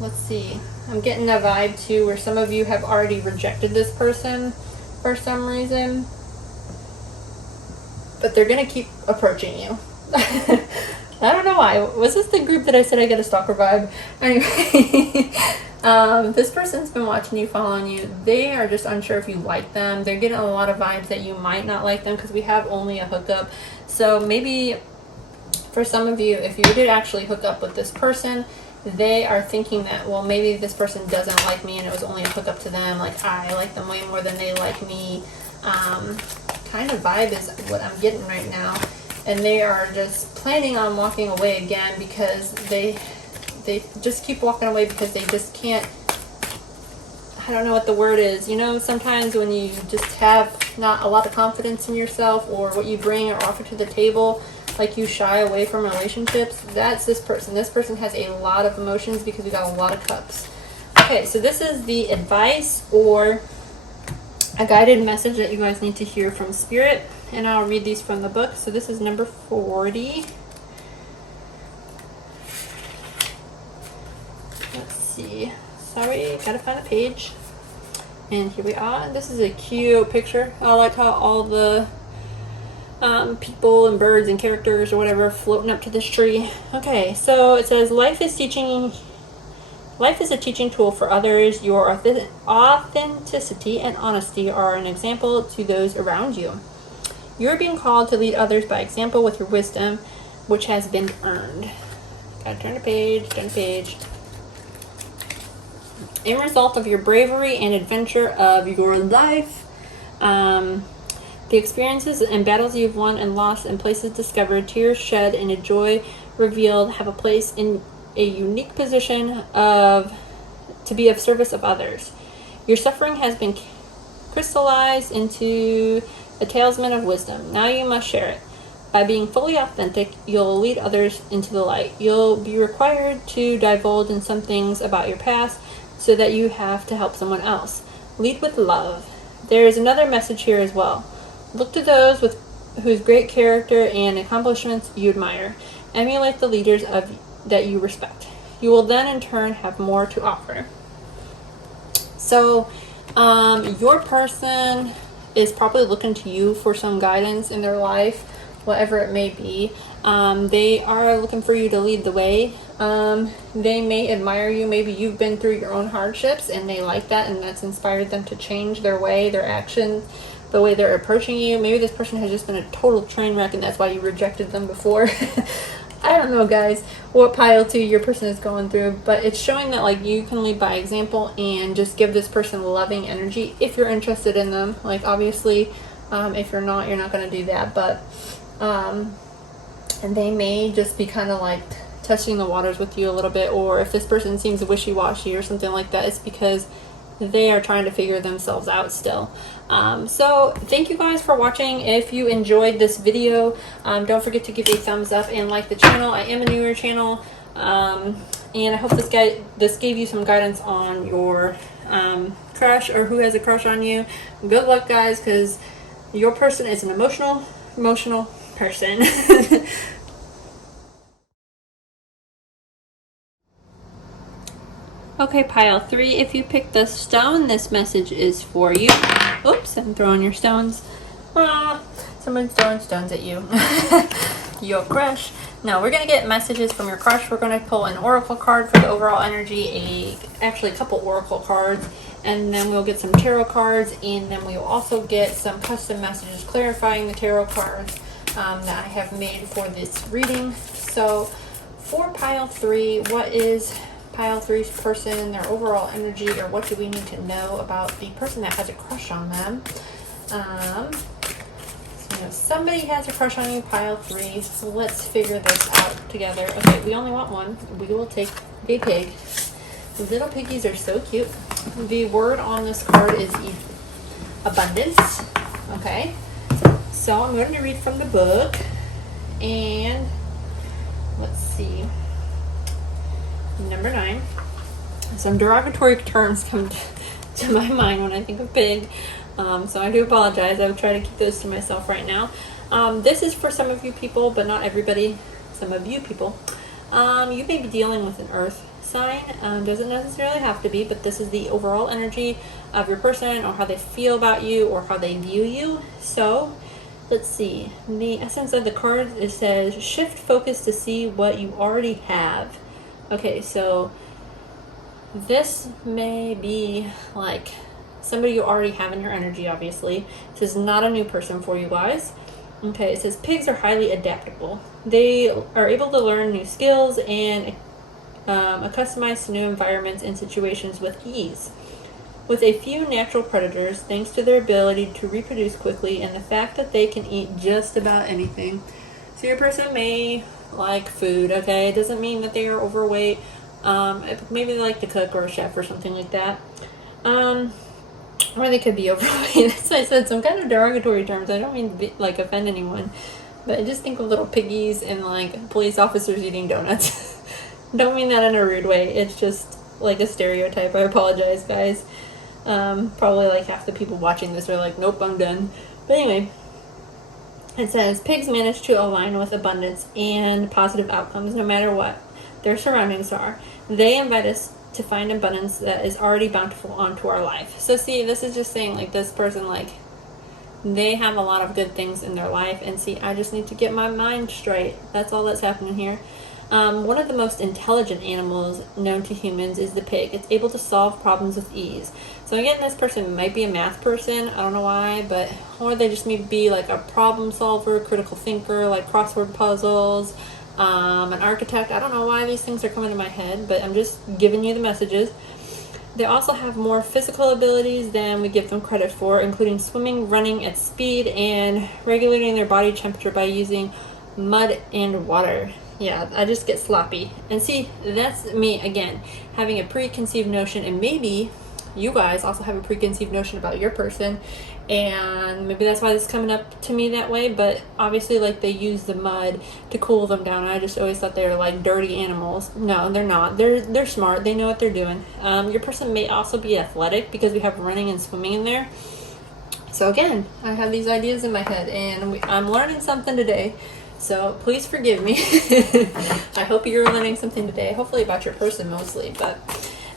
let's see, I'm getting a vibe too where some of you have already rejected this person for some reason, but they're gonna keep approaching you. I don't know why. Was this the group that I said I get a stalker vibe? Anyway, this person's been watching you, following you. They are just unsure if you like them. They're getting a lot of vibes that you might not like them, because we have only a hookup. So maybe for some of you, if you did actually hook up with this person, they are thinking that, well, maybe this person doesn't like me and it was only a hookup to them. Like, I like them way more than they like me. Kind of vibe is what I'm getting right now. And they are just planning on walking away again, because they just keep walking away because they just can't, I don't know what the word is. You know, sometimes when you just have not a lot of confidence in yourself or what you bring or offer to the table, like you shy away from relationships, that's this person. This person has a lot of emotions because we got a lot of cups. Okay, so this is the advice or a guided message that you guys need to hear from Spirit, and I'll read these from the book. So this is number 40. Let's see. Sorry, gotta find a page. And here we are. This is a cute picture. I like how all the people and birds and characters or whatever floating up to this tree. Okay, so it says, life is a teaching tool for others. Your authenticity and honesty are an example to those around you. You're being called to lead others by example with your wisdom, which has been earned. Gotta turn the page. In result of your bravery and adventure of your life, the experiences and battles you've won and lost and places discovered, tears shed, and a joy revealed have a place in a unique position to be of service of others. Your suffering has been crystallized into a talisman of wisdom. Now you must share it. By being fully authentic, you'll lead others into the light. You'll be required to divulge in some things about your past so that you have to help someone else. Lead with love. There is another message here as well. Look to those whose great character and accomplishments you admire. Emulate the leaders that you respect. You will then in turn have more to offer. So your person is probably looking to you for some guidance in their life, whatever it may be. They are looking for you to lead the way. They may admire you. Maybe you've been through your own hardships and they like that, and that's inspired them to change their way, their actions, the way they're approaching you. Maybe this person has just been a total train wreck and that's why you rejected them before. I don't know, guys, what pile 2 your person is going through, but it's showing that like you can lead by example and just give this person loving energy if you're interested in them. Like obviously, if you're not going to do that, but and they may just be kind of like touching the waters with you a little bit, or if this person seems wishy-washy or something like that, it's because they are trying to figure themselves out still. So thank you guys for watching. If you enjoyed this video, don't forget to give a thumbs up and like the channel. I am a newer channel, and I hope this gave you some guidance on your crush or who has a crush on you. Good luck, guys, because your person is an emotional person. Okay, pile 3, if you picked the stone, this message is for you. Oops, I'm throwing your stones. Someone's throwing stones at you. Your crush. No, we're going to get messages from your crush. We're going to pull an oracle card for the overall energy, actually a couple oracle cards, and then we'll get some tarot cards, and then we'll also get some custom messages clarifying the tarot cards that I have made for this reading. So for pile 3, what is pile 3's person, their overall energy, or what do we need to know about the person that has a crush on them? Somebody has a crush on you, pile 3, so let's figure this out together. Okay, we only want one. We will take a pig. The little piggies are so cute. The word on this card is abundance. Okay, so I'm going to read from the book, and let's see. Number 9. Some derogatory terms come to my mind when I think of pig. So I do apologize. I will try to keep those to myself right now. This is for some of you people, but not everybody. Some of you people. You may be dealing with an earth sign. Doesn't necessarily have to be, but this is the overall energy of your person, or how they feel about you, or how they view you. So let's see. The essence of the card, it says, shift focus to see what you already have. Okay, so this may be like somebody you already have in your energy, obviously. This is not a new person for you guys. Okay, it says pigs are highly adaptable. They are able to learn new skills and accustom to new environments and situations with ease. With a few natural predators, thanks to their ability to reproduce quickly and the fact that they can eat just about anything. So your person may like food, okay? It doesn't mean that they are overweight. Maybe they like to cook, or a chef or something like that. Or they could be overweight. As I said, some kind of derogatory terms. I don't mean to offend anyone, but I just think of little piggies and like police officers eating donuts. Don't mean that in a rude way. It's just like a stereotype. I apologize, guys. Probably like half the people watching this are like, nope, I'm done. But anyway, it says pigs manage to align with abundance and positive outcomes no matter what their surroundings are. They invite us to find abundance that is already bountiful onto our life. So see, this is just saying like this person, like they have a lot of good things in their life, and see, I just need to get my mind straight. That's all that's happening here. One of the most intelligent animals known to humans is the pig. It's able to solve problems with ease. So again, this person might be a math person, I don't know why, but or they just may be like a problem solver, critical thinker, like crossword puzzles, an architect. I don't know why these things are coming to my head, but I'm just giving you the messages. They also have more physical abilities than we give them credit for, including swimming, running at speed, and regulating their body temperature by using mud and water. Yeah, I just get sloppy. And see, that's me again, having a preconceived notion, and maybe you guys also have a preconceived notion about your person, and maybe that's why this is coming up to me that way. But obviously, like, they use the mud to cool them down. I just always thought they were like dirty animals. No, they're not. They're smart. They know what they're doing. Your person may also be athletic because we have running and swimming in there. So again, I have these ideas in my head, and I'm learning something today. So please forgive me. I hope you're learning something today. Hopefully about your person mostly. But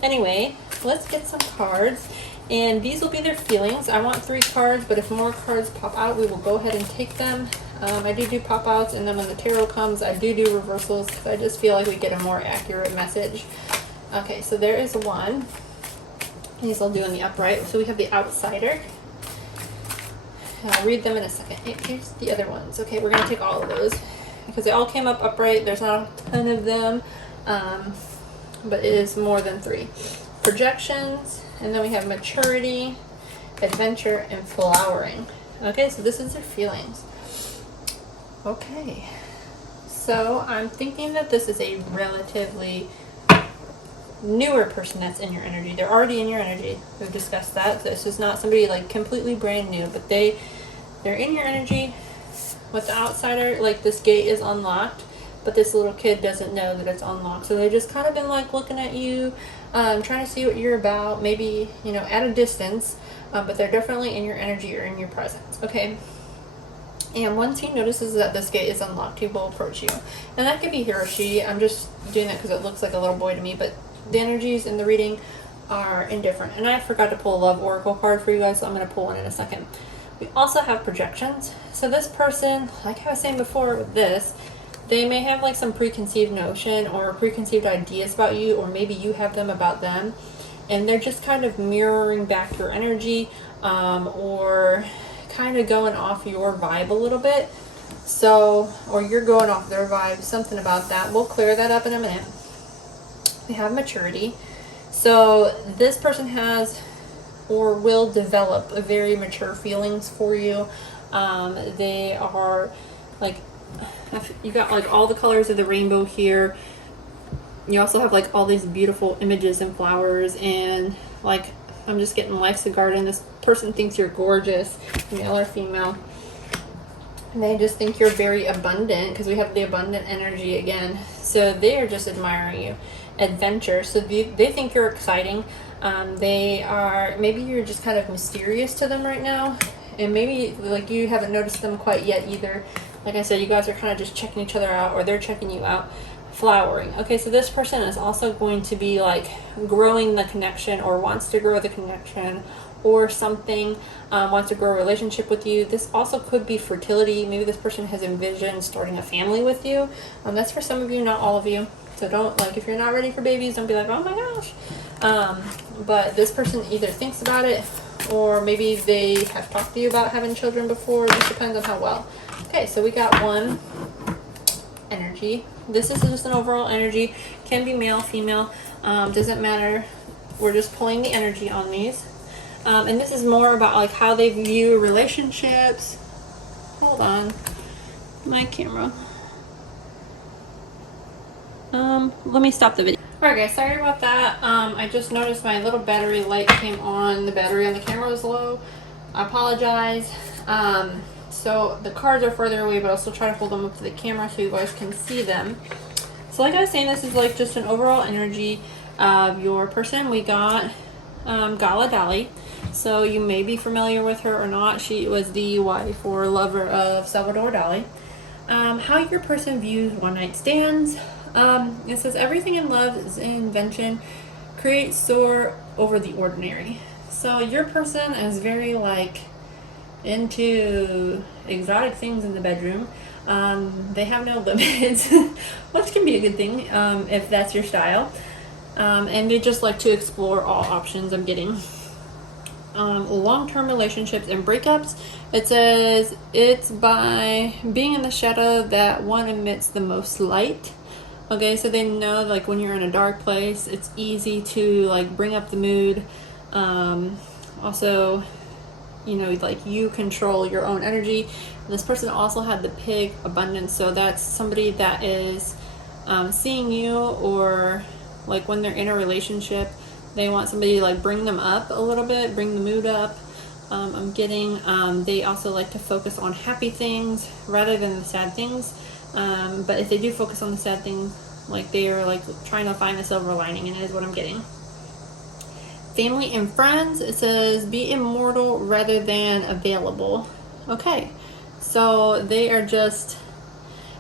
anyway, let's get some cards. And these will be their feelings. I want 3 cards, but if more cards pop out, we will go ahead and take them. I do pop outs, and then when the tarot comes, I do reversals because I just feel like we get a more accurate message. Okay, so there is one. These I'll do in the upright. So we have the outsider. I'll read them in a second. Here's the other ones. Okay, we're going to take all of those because they all came up upright. There's not a ton of them, but it is more than 3. Projections, and then we have maturity, adventure, and flowering. Okay, so this is their feelings. Okay, so I'm thinking that this is a relatively newer person that's in your energy. They're already in your energy. We've discussed that. This is not somebody like completely brand new, but they're in your energy. With the outsider, like this gate is unlocked, but this little kid doesn't know that it's unlocked. So they've just kind of been like looking at you, trying to see what you're about, maybe, you know, at a distance, but they're definitely in your energy or in your presence. Okay. And once he notices that this gate is unlocked, he will approach you. And that could be he or she. I'm just doing that because it looks like a little boy to me, but the energies in the reading are indifferent. And I forgot to pull a love oracle card for you guys, so I'm going to pull one in a second. We also have projections. So this person, like I was saying before with this, they may have like some preconceived notion or preconceived ideas about you, or maybe you have them about them, and they're just kind of mirroring back your energy, or kind of going off your vibe a little bit. So, or you're going off their vibe, something about that. We'll clear that up in a minute. We have maturity. So this person has or will develop a very mature feelings for you. They are like, you got like all the colors of the rainbow here. You also have like all these beautiful images and flowers, and like I'm just getting life's a garden. This person thinks you're gorgeous, male or female. And they just think you're very abundant because we have the abundant energy again. So they are just admiring you. Adventure. So they think you're exciting. They are, maybe you're just kind of mysterious to them right now. And maybe like you haven't noticed them quite yet either. Like I said, you guys are kind of just checking each other out, or they're checking you out. Flowering. Okay, so this person is also going to be like growing the connection, or wants to grow the connection, or something, wants to grow a relationship with you. This also could be fertility. Maybe this person has envisioned starting a family with you. That's for some of you, not all of you. So don't, like, if you're not ready for babies, don't be like, oh my gosh. But this person either thinks about it, or maybe they have talked to you about having children before. It just depends on how well. Okay, so we got one energy. This is just an overall energy. Can be male, female, doesn't matter. We're just pulling the energy on these. And this is more about like how they view relationships. Hold on, my camera. Let me stop the video. Alright guys, sorry about that. I just noticed my little battery light came on. The battery on the camera was low. I apologize. So the cards are further away, but I'll still try to hold them up to the camera so you guys can see them. So like I was saying, this is like just an overall energy. of your person, we got Gala Dali. So you may be familiar with her or not. She was the wife or lover of Salvador Dali. How your person views one-night stands. It says everything in love is an invention, creates soar over the ordinary. So your person is very like into exotic things in the bedroom. They have no limits, which can be a good thing if that's your style. And they just like to explore all options. I'm getting long-term relationships and breakups. It says it's by being in the shadow that one emits the most light. Okay, so they know like when you're in a dark place, it's easy to like bring up the mood. Also, you know, like you control your own energy. This person also had the pig abundance, so that's somebody that is seeing you, or like when they're in a relationship, they want somebody to like bring them up a little bit, bring the mood up. I'm getting they also like to focus on happy things rather than the sad things. But if they do focus on the sad things, like they are like trying to find the silver lining, and it is what I'm getting. Family and friends, it says be immortal rather than available. Okay, so they are just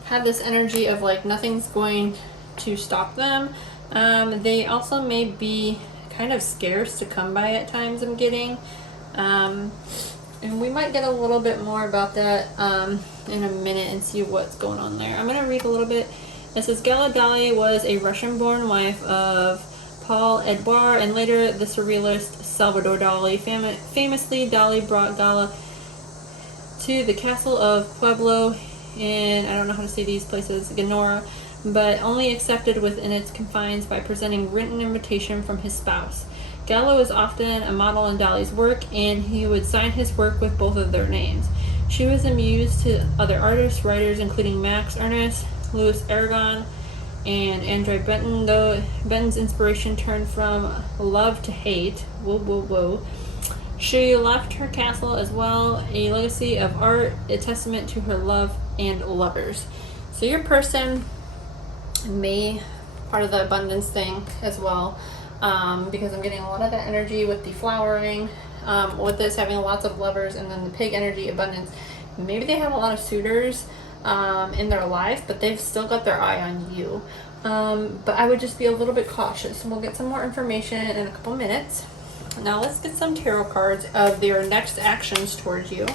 have this energy of like nothing's going to stop them. They also may be kind of scarce to come by at times, I'm getting. And we might get a little bit more about that in a minute and see what's going on there. I'm going to read a little bit. It says Gala Dali was a Russian-born wife of Paul Edouard and later the surrealist Salvador Dali. Famously, Dali brought Gala to the castle of Pueblo in, I don't know how to say these places, Ganora, but only accepted within its confines by presenting written invitation from his spouse. Gallo was often a model in Dali's work, and he would sign his work with both of their names. She was a muse to other artists, writers, including Max Ernst, Louis Aragon, and Andre Benton, though Benton's inspiration turned from love to hate. Whoa, whoa, whoa. She left her castle as well, a legacy of art, a testament to her love and lovers. So your person may part of the abundance thing as well, because I'm getting a lot of that energy with the flowering, with this having lots of lovers, and then the pig energy abundance. Maybe they have a lot of suitors in their life, but they've still got their eye on you. But I would just be a little bit cautious. We'll get some more information in a couple minutes. Now let's get some tarot cards of their next actions towards you.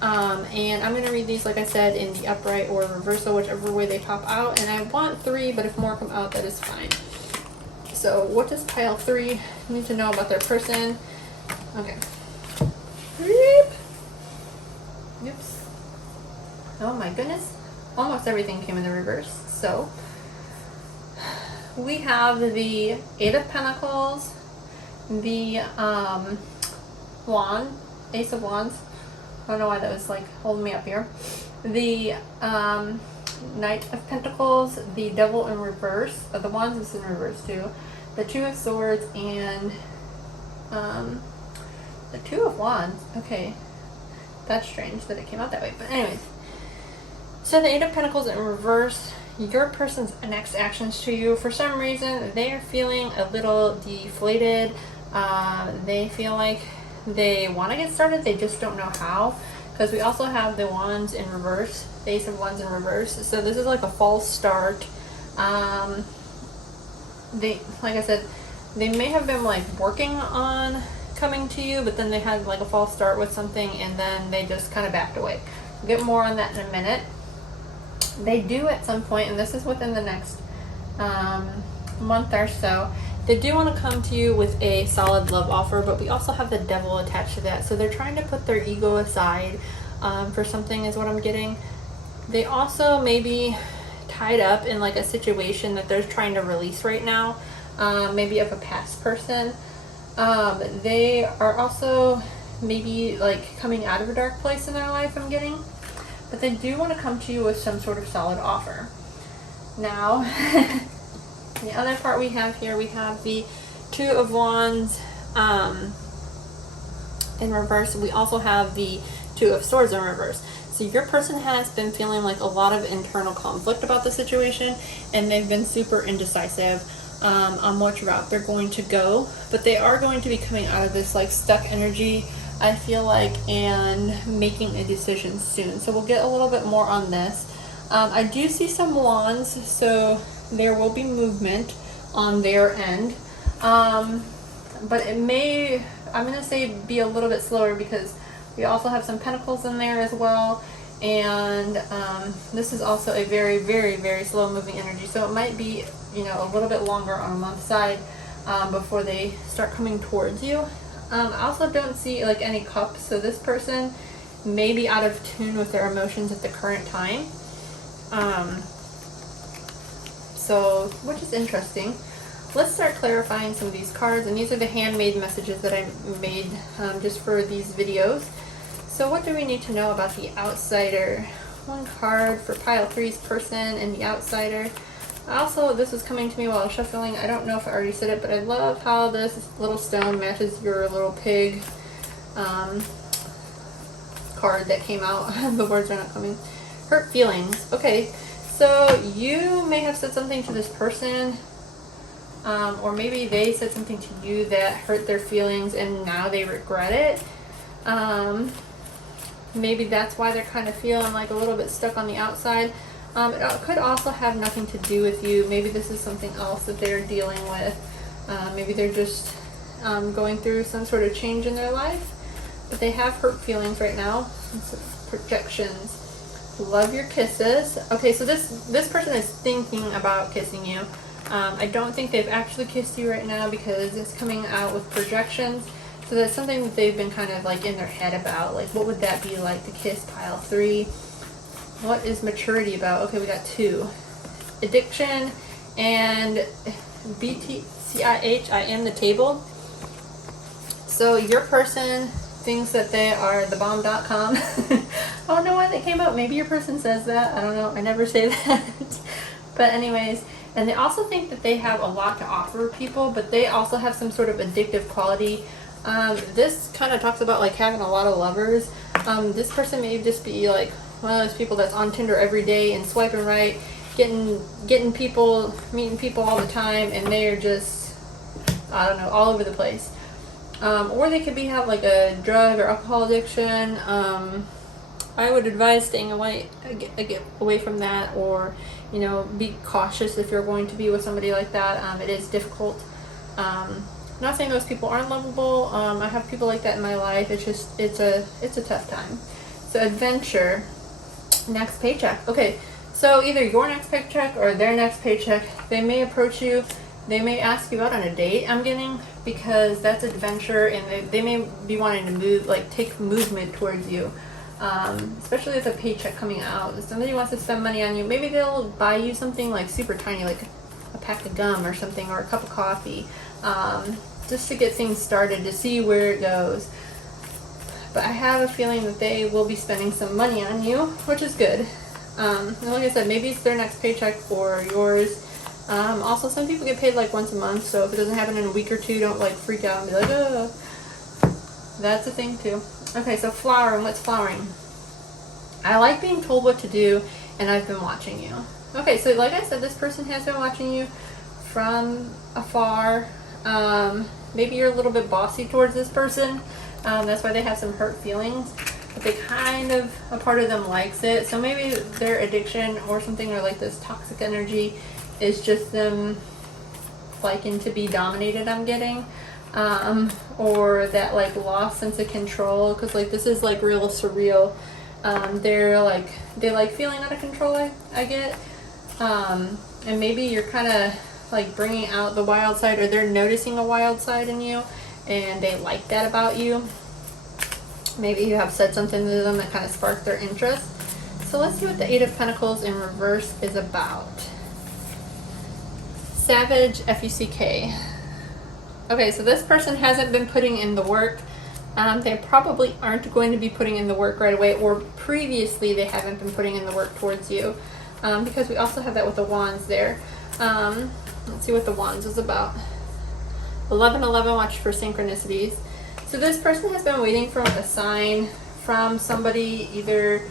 And I'm going to read these, like I said, in the upright or reversal, whichever way they pop out. And I want 3, but if more come out, that is fine. So what does pile 3 need to know about their person? Okay. Oops. Oh my goodness. Almost everything came in the reverse. So we have the 8 of Pentacles, the wand, Ace of Wands. I don't know why that was like holding me up here. The Knight of Pentacles, the Devil in reverse. The Wands is in reverse too. The 2 of Swords and the 2 of Wands. Okay, that's strange that it came out that way. But anyways, so the 8 of Pentacles in reverse. Your person's next actions to you, for some reason, they are feeling a little deflated. They feel like they want to get started, they just don't know how. Because we also have the Wands in reverse, the Ace of Wands in reverse. So this is like a false start. They, like I said, they may have been like working on coming to you, but then they had like a false start with something, and then they just kind of backed away. We'll get more on that in a minute. They do at some point, and this is within the next month or so, they do want to come to you with a solid love offer, but we also have the Devil attached to that. So they're trying to put their ego aside for something is what I'm getting. They also may be tied up in like a situation that they're trying to release right now, maybe of a past person. They are also maybe like coming out of a dark place in their life, I'm getting. But they do want to come to you with some sort of solid offer. Now, the other part we have here, we have the 2 of Wands in reverse. We also have the 2 of Swords in reverse. So your person has been feeling like a lot of internal conflict about the situation, and they've been super indecisive. on which route they're going to go, but they are going to be coming out of this like stuck energy, I feel like, and making a decision soon. So we'll get a little bit more on this. I do see some wands, so there will be movement on their end, but it may, I'm going to say, be a little bit slower because we also have some pentacles in there as well, and this is also a very, very, very slow moving energy, so it might be, you know, a little bit longer on a month side before they start coming towards you. I also don't see like any cups, so this person may be out of tune with their emotions at the current time. So, which is interesting. Let's start clarifying some of these cards, and these are the handmade messages that I made just for these videos. So what do we need to know about the outsider? One card for pile 3's person and the outsider. Also, this was coming to me while I was shuffling. I don't know if I already said it, but I love how this little stone matches your little pig card that came out. The words are not coming. Hurt feelings. Okay, so you may have said something to this person, or maybe they said something to you that hurt their feelings and now they regret it. Maybe that's why they're kind of feeling like a little bit stuck on the outside. It could also have nothing to do with you. Maybe this is something else that they're dealing with. Maybe they're just going through some sort of change in their life, but they have hurt feelings right now. Projections. Love your kisses. Okay, so this person is thinking about kissing you. I don't think they've actually kissed you right now because it's coming out with projections. So that's something that they've been kind of like in their head about. Like, what would that be like to kiss pile 3? What is maturity about? Okay, we got 2. Addiction and BTCIH, I am the table. So your person thinks that they are the bomb.com. I don't know why that came up. Maybe your person says that. I don't know. I never say that. But anyways, and they also think that they have a lot to offer people, but they also have some sort of addictive quality. This kind of talks about like having a lot of lovers. This person may just be like one of those people that's on Tinder every day and swiping right, getting people, meeting people all the time, and they are just, I don't know, all over the place. Or they could have like a drug or alcohol addiction. I would advise staying away from that, or, you know, be cautious if you're going to be with somebody like that. It is difficult. I'm not saying those people aren't lovable. I have people like that in my life. It's just, it's a tough time. So adventure, next paycheck. Okay, so either your next paycheck or their next paycheck, they may approach you. They may ask you out on a date, I'm getting, because that's adventure, and they may be wanting to move, like take movement towards you. Especially with a paycheck coming out. If somebody wants to spend money on you, maybe they'll buy you something like super tiny, like a pack of gum or something, or a cup of coffee, just to get things started, to see where it goes. But I have a feeling that they will be spending some money on you, which is good. And like I said, maybe it's their next paycheck or yours. Also, some people get paid like once a month, so if it doesn't happen in a week or two, don't like freak out and be like, oh. That's a thing too. Okay, so flowering. What's flowering? I like being told what to do, and I've been watching you. Okay, so like I said, this person has been watching you from afar. Maybe you're a little bit bossy towards this person. That's why they have some hurt feelings. But they kind of, a part of them likes it. So maybe their addiction or something, or like this toxic energy, is just them liking to be dominated, I'm getting. Or that like lost sense of control, because like this is like real surreal. They're like, they like feeling out of control, I get. And maybe you're kind of like bringing out the wild side, or they're noticing a wild side in you, and they like that about you. Maybe you have said something to them that kind of sparked their interest. So let's see what the 8 of Pentacles in reverse is about. Savage, F-U-C-K. Okay, so this person hasn't been putting in the work. They probably aren't going to be putting in the work right away, or previously they haven't been putting in the work towards you, because we also have that with the wands there. Let's see what the wands is about. 1111, watch for synchronicities. So this person has been waiting for a sign from somebody, either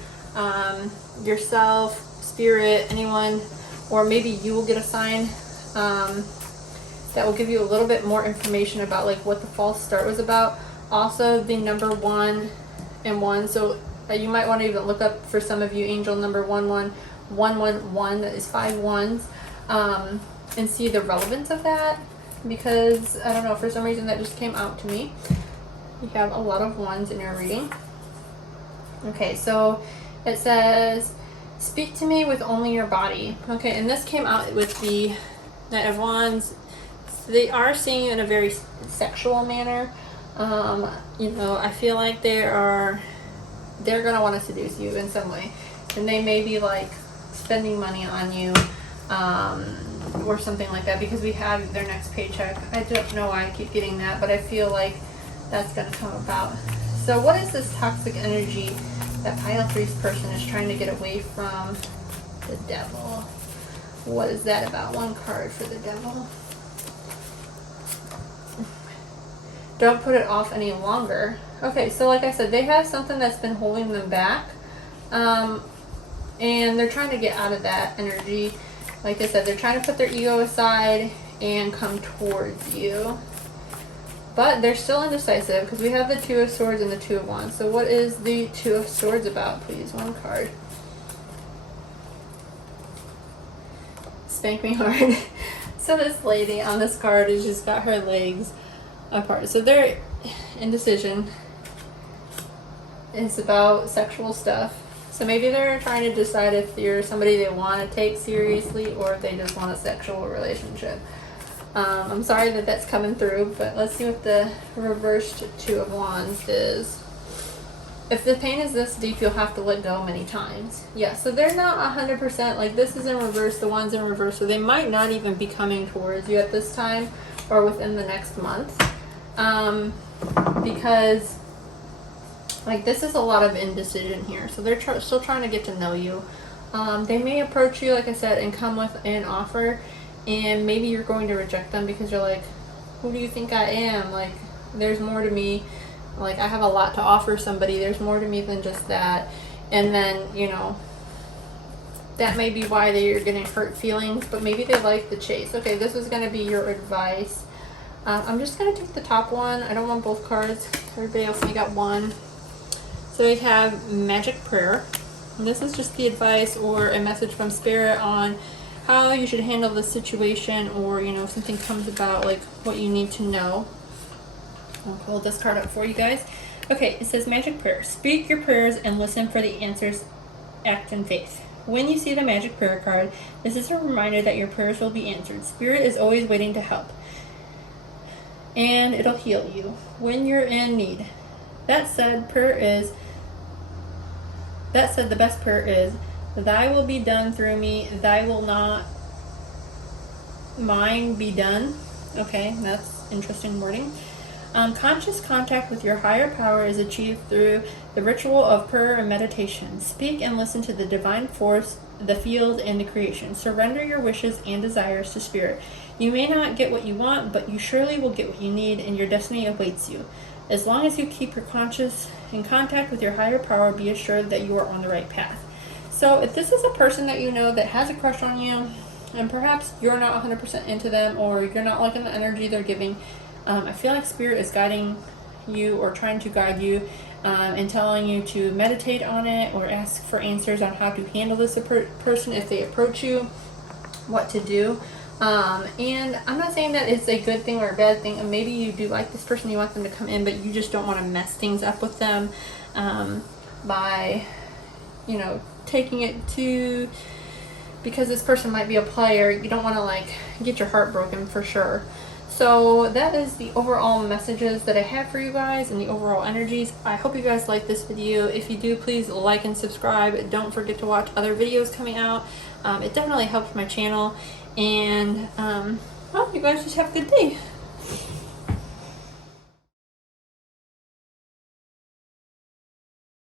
yourself, spirit, anyone, or maybe you will get a sign. that will give you a little bit more information about like what the false start was about. Also the number 1 and 1, so you might want to even look up, for some of you, angel number 11111, that is 5 ones, and see the relevance of that, because I don't know, for some reason that just came out to me. You have a lot of ones in your reading. Okay, so it says, speak to me with only your body. Okay, and this came out with the Knight of Wands. They are seeing you in a very sexual manner. You know, I feel like they're gonna want to seduce you in some way, and they may be like spending money on you, or something like that, because we have their next paycheck. I don't know why I keep getting that, but I feel like that's gonna come about. So what is this toxic energy that pile 3's person is trying to get away from? The Devil. What is that about? One card for the Devil. Don't put it off any longer. Okay, so like I said, they have something that's been holding them back, and they're trying to get out of that energy. Like I said, they're trying to put their ego aside and come towards you, but they're still indecisive, because we have the 2 of Swords and the 2 of Wands. So what is the 2 of Swords about, please? One card. Spank me hard. So this lady on this card has just got her legs apart. So their indecision is about sexual stuff. So maybe they're trying to decide if you're somebody they want to take seriously, or if they just want a sexual relationship. I'm sorry that that's coming through, but let's see what the reversed 2 of Wands is. If the pain is this deep, you'll have to let go many times. Yeah, so they're not 100%, like this is in reverse, the one's in reverse, so they might not even be coming towards you at this time or within the next month. Because like this is a lot of indecision here, so they're still trying to get to know you. They may approach you, like I said, and come with an offer, and maybe you're going to reject them because you're like, who do you think I am? Like, there's more to me. Like, I have a lot to offer somebody. There's more to me than just that. And then, you know, that may be why they're getting hurt feelings, but maybe they like the chase. Okay, this is going to be your advice. I'm just going to take the top one. I don't want both cards. Everybody else only got one. So we have Magic Prayer. And this is just the advice or a message from Spirit on how you should handle the situation, or, you know, if something comes about, like what you need to know. I'll hold this card up for you guys. Okay, it says Magic Prayer. Speak your prayers and listen for the answers. Act in faith. When you see the Magic Prayer card, this is a reminder that your prayers will be answered. Spirit is always waiting to help, and it'll heal you when you're in need. That said, the best prayer is, thy will be done through me, thy will not mine be done. Okay, that's interesting wording. Conscious contact with your higher power is achieved through the ritual of prayer and meditation. Speak and listen to the divine force, the field, and the creation. Surrender your wishes and desires to Spirit. You may not get what you want, but you surely will get what you need, and your destiny awaits you. As long as you keep your conscience in contact with your higher power, be assured that you are on the right path. So if this is a person that you know that has a crush on you, and perhaps you're not 100% into them, or you're not liking the energy they're giving, I feel like Spirit is guiding you, or trying to guide you, and telling you to meditate on it, or ask for answers on how to handle this person if they approach you, what to do. And I'm not saying that it's a good thing or a bad thing. And maybe you do like this person, you want them to come in, but you just don't want to mess things up with them by, you know, taking it to, because this person might be a player. You don't want to like get your heart broken for sure. So that is the overall messages that I have for you guys and the overall energies. I hope you guys like this video. If you do, please like and subscribe. Don't forget to watch other videos coming out. It definitely helps my channel. And well, you guys just have a good day.